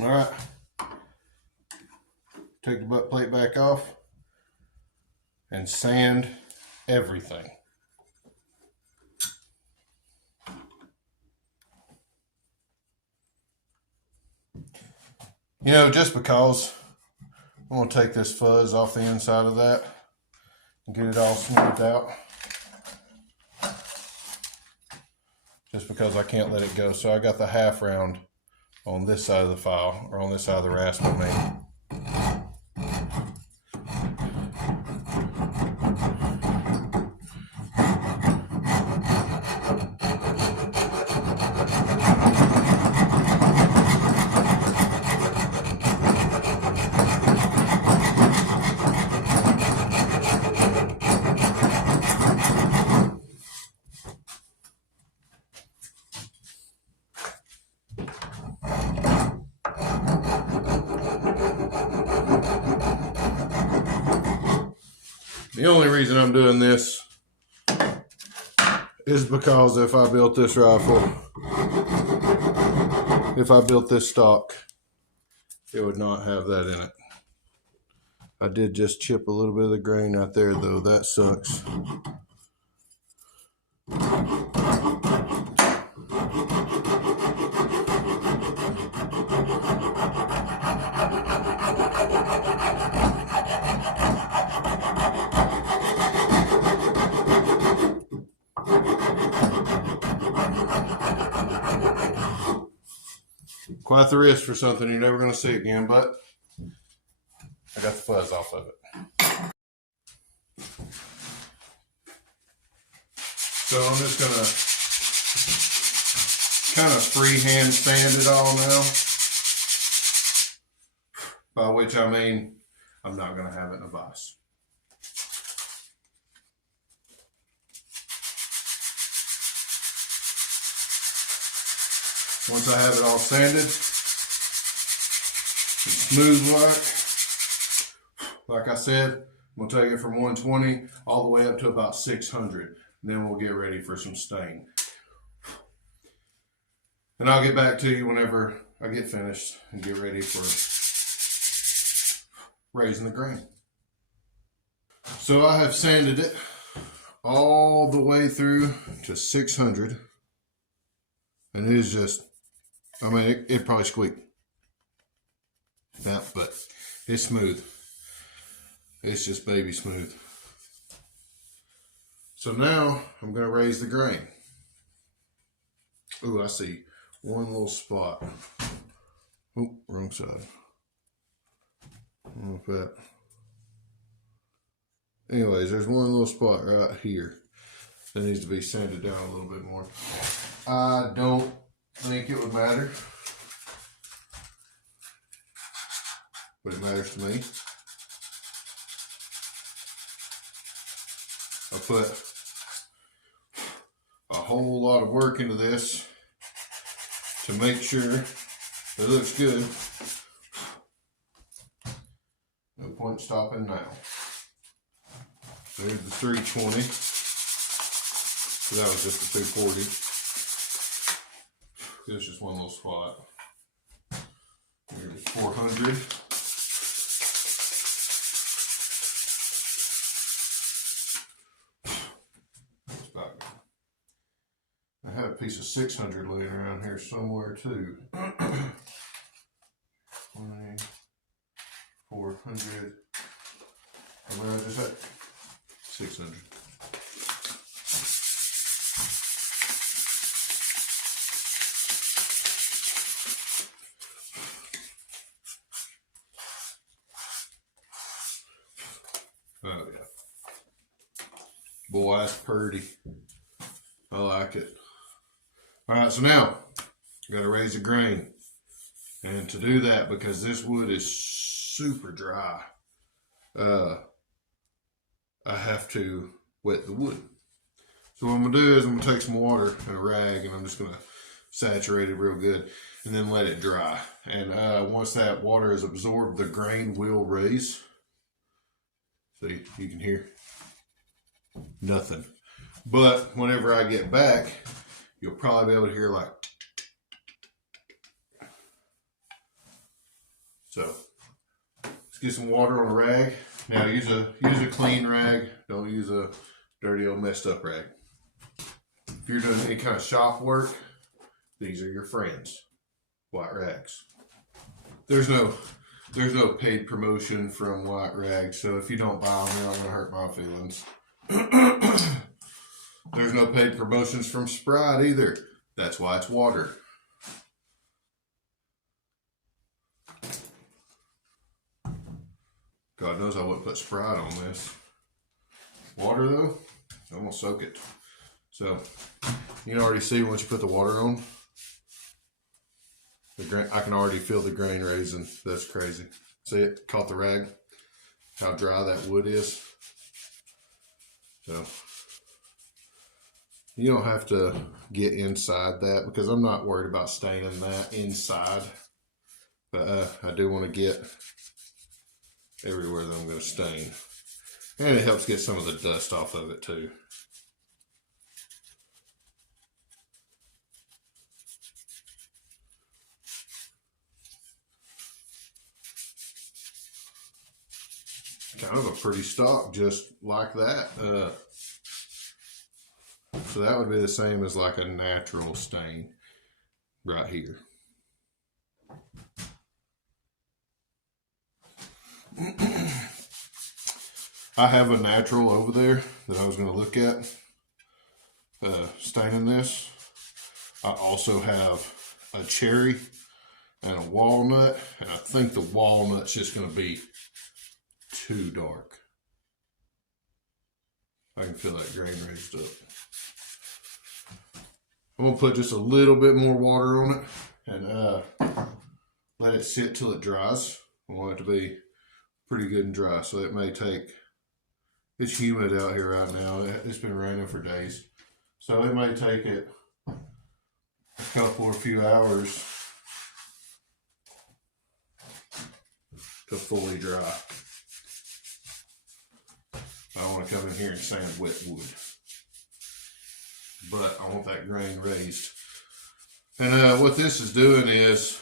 all right, take the butt plate back off and sand everything. You know, just because I'm going to take this fuzz off the inside of that and get it all smoothed out. Just because I can't let it go. So I got the half round on this side of the file, or on this side of the rasp I made. The only reason I'm doing this is because if I built this rifle, if I built this stock, it would not have that in it. I did just chip a little bit of the grain out there though. That sucks. Quite the risk for something you're never going to see again, but I got the fuzz off of it. So I'm just going to kind of freehand sand it all now. By which I mean, I'm not going to have it in a vise. Once I have it all sanded, and smooth like I said, I'm going to take it from 120 all the way up to about 600. And then we'll get ready for some stain. And I'll get back to you whenever I get finished and get ready for raising the grain. So I have sanded it all the way through to 600. And it is just, I mean, it probably squeaked. Yeah, but it's smooth. It's just baby smooth. So now I'm going to raise the grain. Ooh, I see one little spot. Oh, wrong side. I don't know if that. Anyways, there's one little spot right here that needs to be sanded down a little bit more. I don't think it would matter, but it matters to me. I put a whole lot of work into this to make sure it looks good. No point stopping now. There's the 320. So that was just the 240. There's just one little spot. There's 400. I had a piece of 600 laying around here somewhere too. 20, 400. And where I just at? 600. Oh yeah. Boy, that's pretty. I like it. All right, so now I got to raise the grain. And to do that, because this wood is super dry, I have to wet the wood. So what I'm gonna do is I'm gonna take some water and a rag, and I'm just gonna saturate it real good and then let it dry. And once that water is absorbed, the grain will raise. See, you can hear nothing. But whenever I get back, you'll probably be able to hear like. So let's get some water on a rag. Now use a clean rag. Don't use a dirty old messed up rag. If you're doing any kind of shop work, these are your friends. White rags. There's no paid promotion from White Rags, so if you don't buy them, they're not gonna hurt my feelings. There's no paid promotions from Sprite either. That's why it's water. God knows I wouldn't put Sprite on this. Water though, I'm gonna soak it. So you can already see once you put the water on, the grain. I can already feel the grain raising. That's crazy. See it? Caught the rag. How dry that wood is. So you don't have to get inside that because I'm not worried about staining that inside. But I do want to get everywhere that I'm going to stain. And it helps get some of the dust off of it too. Kind of a pretty stalk, just like that. So that would be the same as like a natural stain right here. I have a natural over there that I was going to look at staining this. I also have a cherry and a walnut, and I think the walnut's just going to be too dark. I can feel that grain raised up. I'm going to put just a little bit more water on it and let it sit till it dries. I want it to be pretty good and dry, so it may take, it's humid out here right now. It's been raining for days. So it may take it a couple or few hours to fully dry. I don't want to come in here and sand wet wood, but I want that grain raised. And what this is doing is,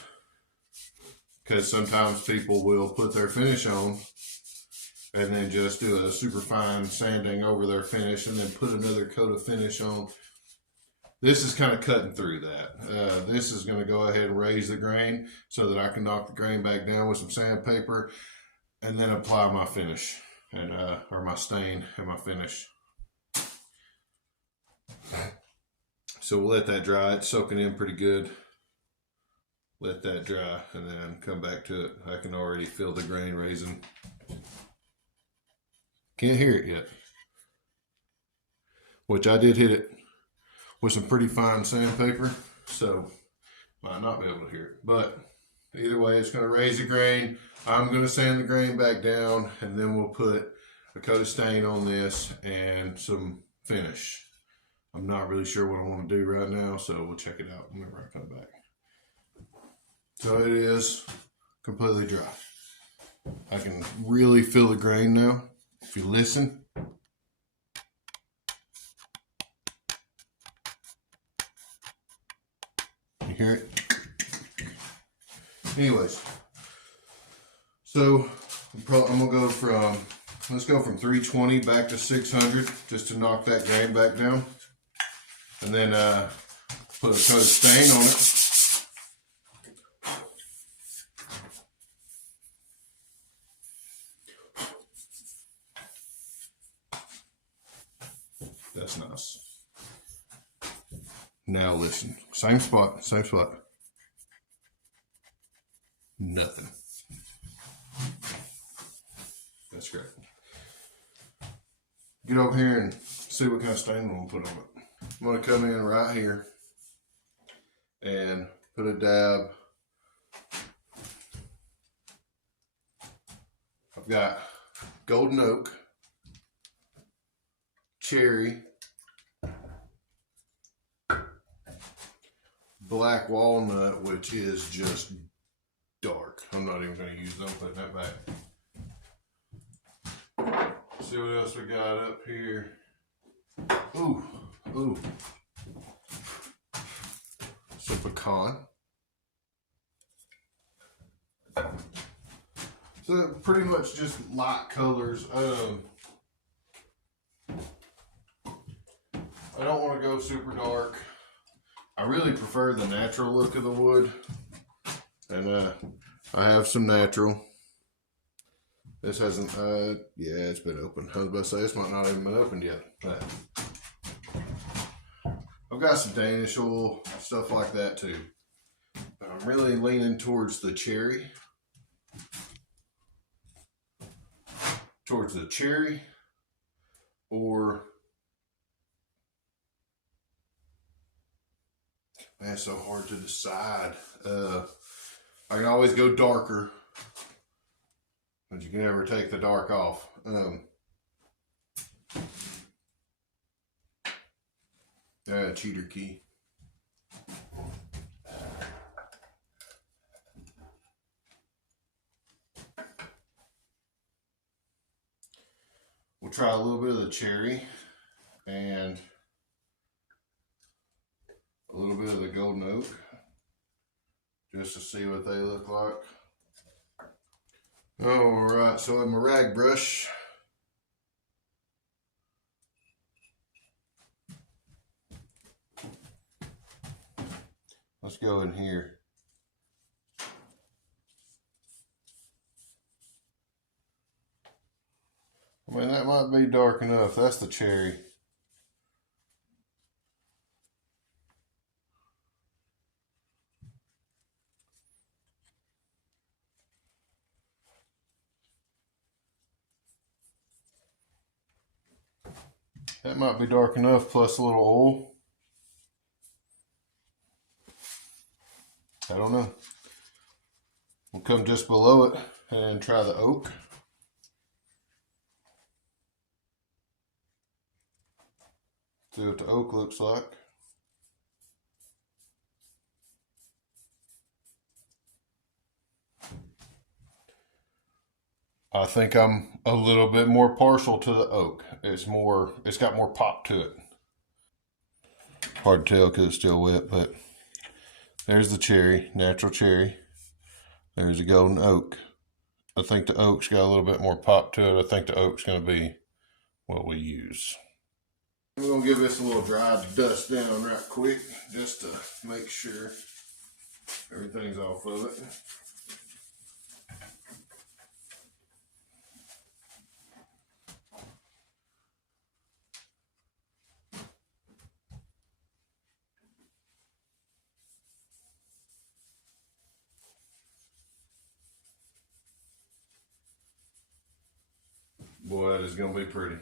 because sometimes people will put their finish on and then just do a super fine sanding over their finish and then put another coat of finish on. This is kind of cutting through that. This is going to go ahead and raise the grain so that I can knock the grain back down with some sandpaper and then apply my finish and or my stain and my finish. So we'll let that dry. It's soaking in pretty good. Let that dry and then come back to it. I can already feel the grain raising. Can't hear it yet, which I did hit it with some pretty fine sandpaper, so might not be able to hear it. But either way, it's going to raise the grain. I'm going to sand the grain back down, and then we'll put a coat of stain on this and some finish. I'm not really sure what I want to do right now, so we'll check it out whenever I come back. So it is completely dry. I can really feel the grain now. If you listen, you hear it? Anyways, so I'm gonna go from, let's go from 320 back to 600 just to knock that grain back down, and then put a coat of stain on it. That's nice. Now listen, same spot, same spot. Nothing. That's great. Get over here and see what kind of stain I'm gonna put on it. I'm gonna come in right here and put a dab. I've got golden oak, cherry, black walnut, which is just dark. I'm not even going to use them. Putting that back. See what else we got up here. Ooh, ooh. Some pecan. So pretty much just light colors. I don't want to go super dark. I really prefer the natural look of the wood. And I have some natural. This hasn't, yeah, it's been open. I was about to say, this might not even been opened yet. But I've got some Danish oil, stuff like that too. But I'm really leaning towards the cherry. Towards the cherry or, man, it's so hard to decide. I can always go darker, but you can never take the dark off. Cheater key. We'll try a little bit of the cherry and a little bit of the golden oak just to see what they look like. All right, so with my rag brush, let's go in here. I mean, that might be dark enough. That's the cherry. That might be dark enough, plus a little oil. I don't know. We'll come just below it and try the oak. See what the oak looks like. I think I'm a little bit more partial to the oak. It's got more pop to it. Hard to tell because it's still wet, but there's the cherry, natural cherry. There's a golden oak. I think the oak's got a little bit more pop to it. I think the oak's going to be what we use. I'm going to give this a little dry dust down right quick just to make sure everything's off of it. Boy, that is going to be pretty.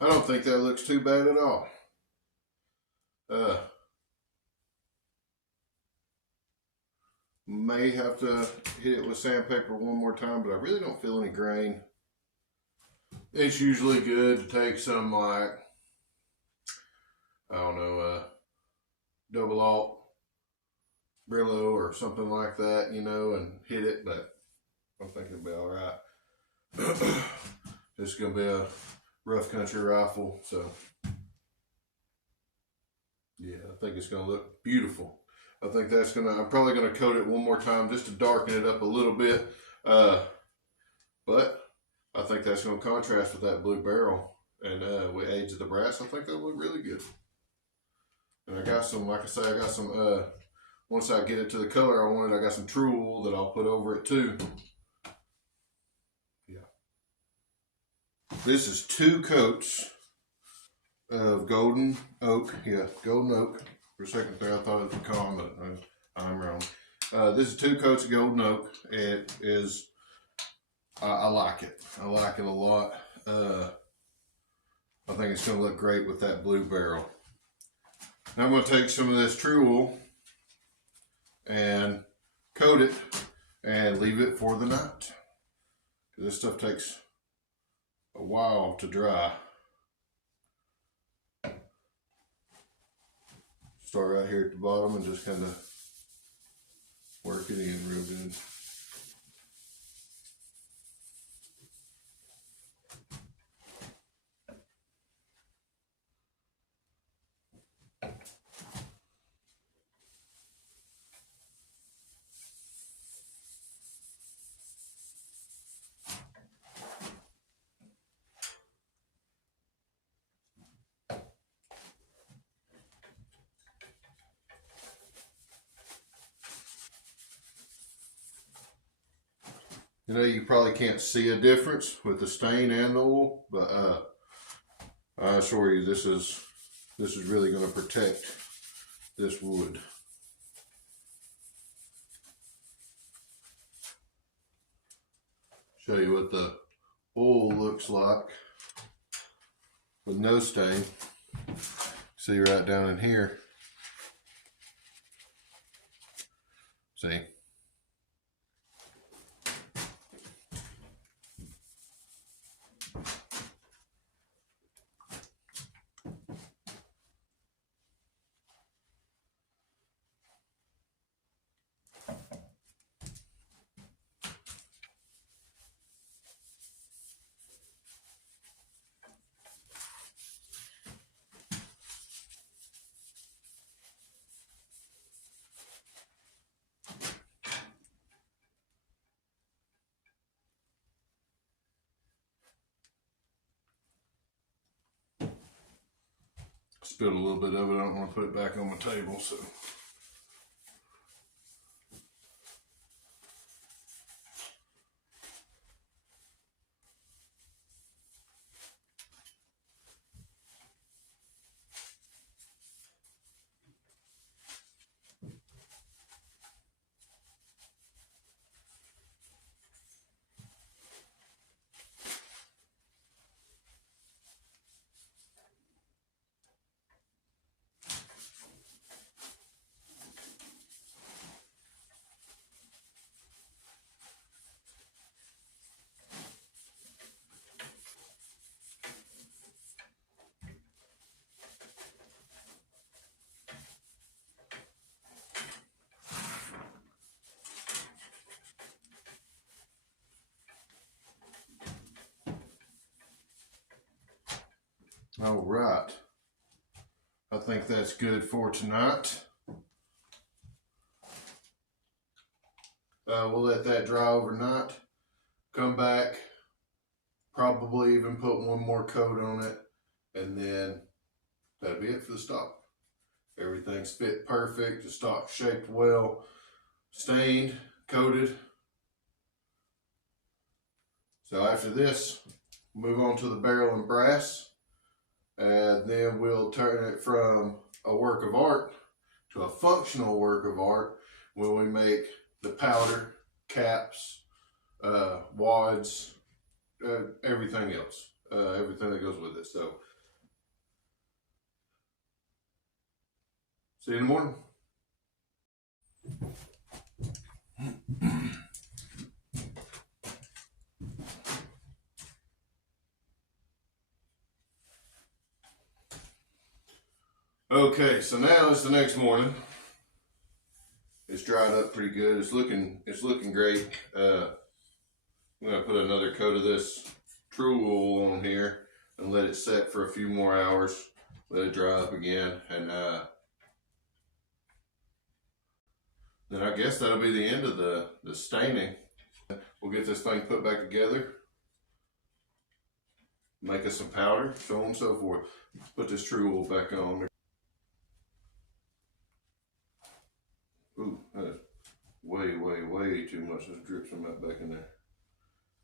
I don't think that looks too bad at all. May have to hit it with sandpaper one more time, but I really don't feel any grain. It's usually good to take some, like, I don't know, double alt Brillo or something like that, you know, and hit it, but I think it'll be all right. It's going to be a rough country rifle, so yeah, I think it's going to look beautiful. I think I'm probably going to coat it one more time just to darken it up a little bit. But I think that's going to contrast with that blue barrel and with Age of the Brass. I think that'll look really good. And I got some, like I say, I got some, once I get it to the color I wanted, I got some true wool that I'll put over it too. Yeah. This is 2 coats of golden oak. Yeah, golden oak. For a second there I thought it was pecan, but I'm wrong. This is 2 coats of golden oak. It is, I like it. I like it a lot. I think it's going to look great with that blue barrel. Now I'm going to take some of this true wool and coat it and leave it for the night. This stuff takes a while to dry. Start right here at the bottom and just kind of work it in real good. You know, you probably can't see a difference with the stain and the wool, but I assure you this is really going to protect this wood. Show you what the wool looks like with no stain. See right down in here. See? Spilled a little bit of it. I don't want to put it back on my table, so. All right. I think that's good for tonight. We'll let that dry overnight. Come back, probably even put one more coat on it, and then that'll be it for the stock. Everything's fit perfect. The stock shaped well, stained, coated. So after this, move on to the barrel and brass. And then we'll turn it from a work of art to a functional work of art when we make the powder, caps, wads, everything else, everything that goes with it. So, see you in the morning. Okay, so now it's the next morning. It's dried up pretty good. It's looking great. I'm gonna put another coat of this true wool on here and let it set for a few more hours. Let it dry up again, and then I guess that'll be the end of the staining. We'll get this thing put back together, make us some powder, so on and so forth. Put this true wool back on. Ooh, that's way, way, way too much. Let's drip some of that back in there.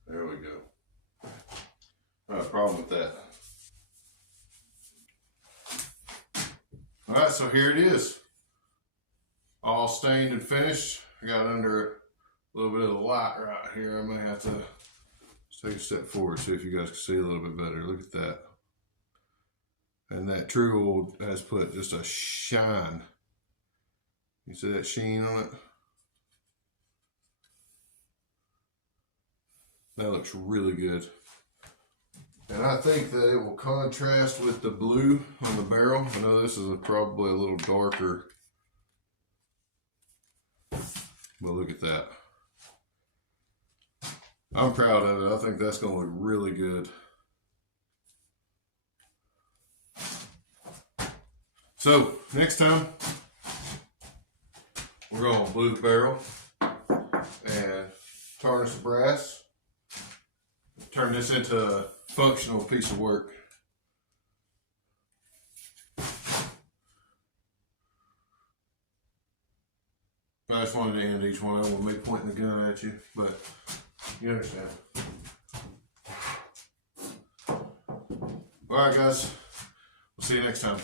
There we go. Problem with that. All right, so here it is. All stained and finished. I got under a little bit of the light right here. I may have to take a step forward, see if you guys can see a little bit better. Look at that. And that True Oil has put just a shine. You see that sheen on it? That looks really good. And I think that it will contrast with the blue on the barrel. I know this is probably a little darker, but look at that. I'm proud of it. I think that's going to look really good. So next time, we're going to blue the barrel and tarnish the brass. Turn this into a functional piece of work. I just wanted to end each one. I don't want me pointing the gun at you, but you understand. All right, guys. We'll see you next time.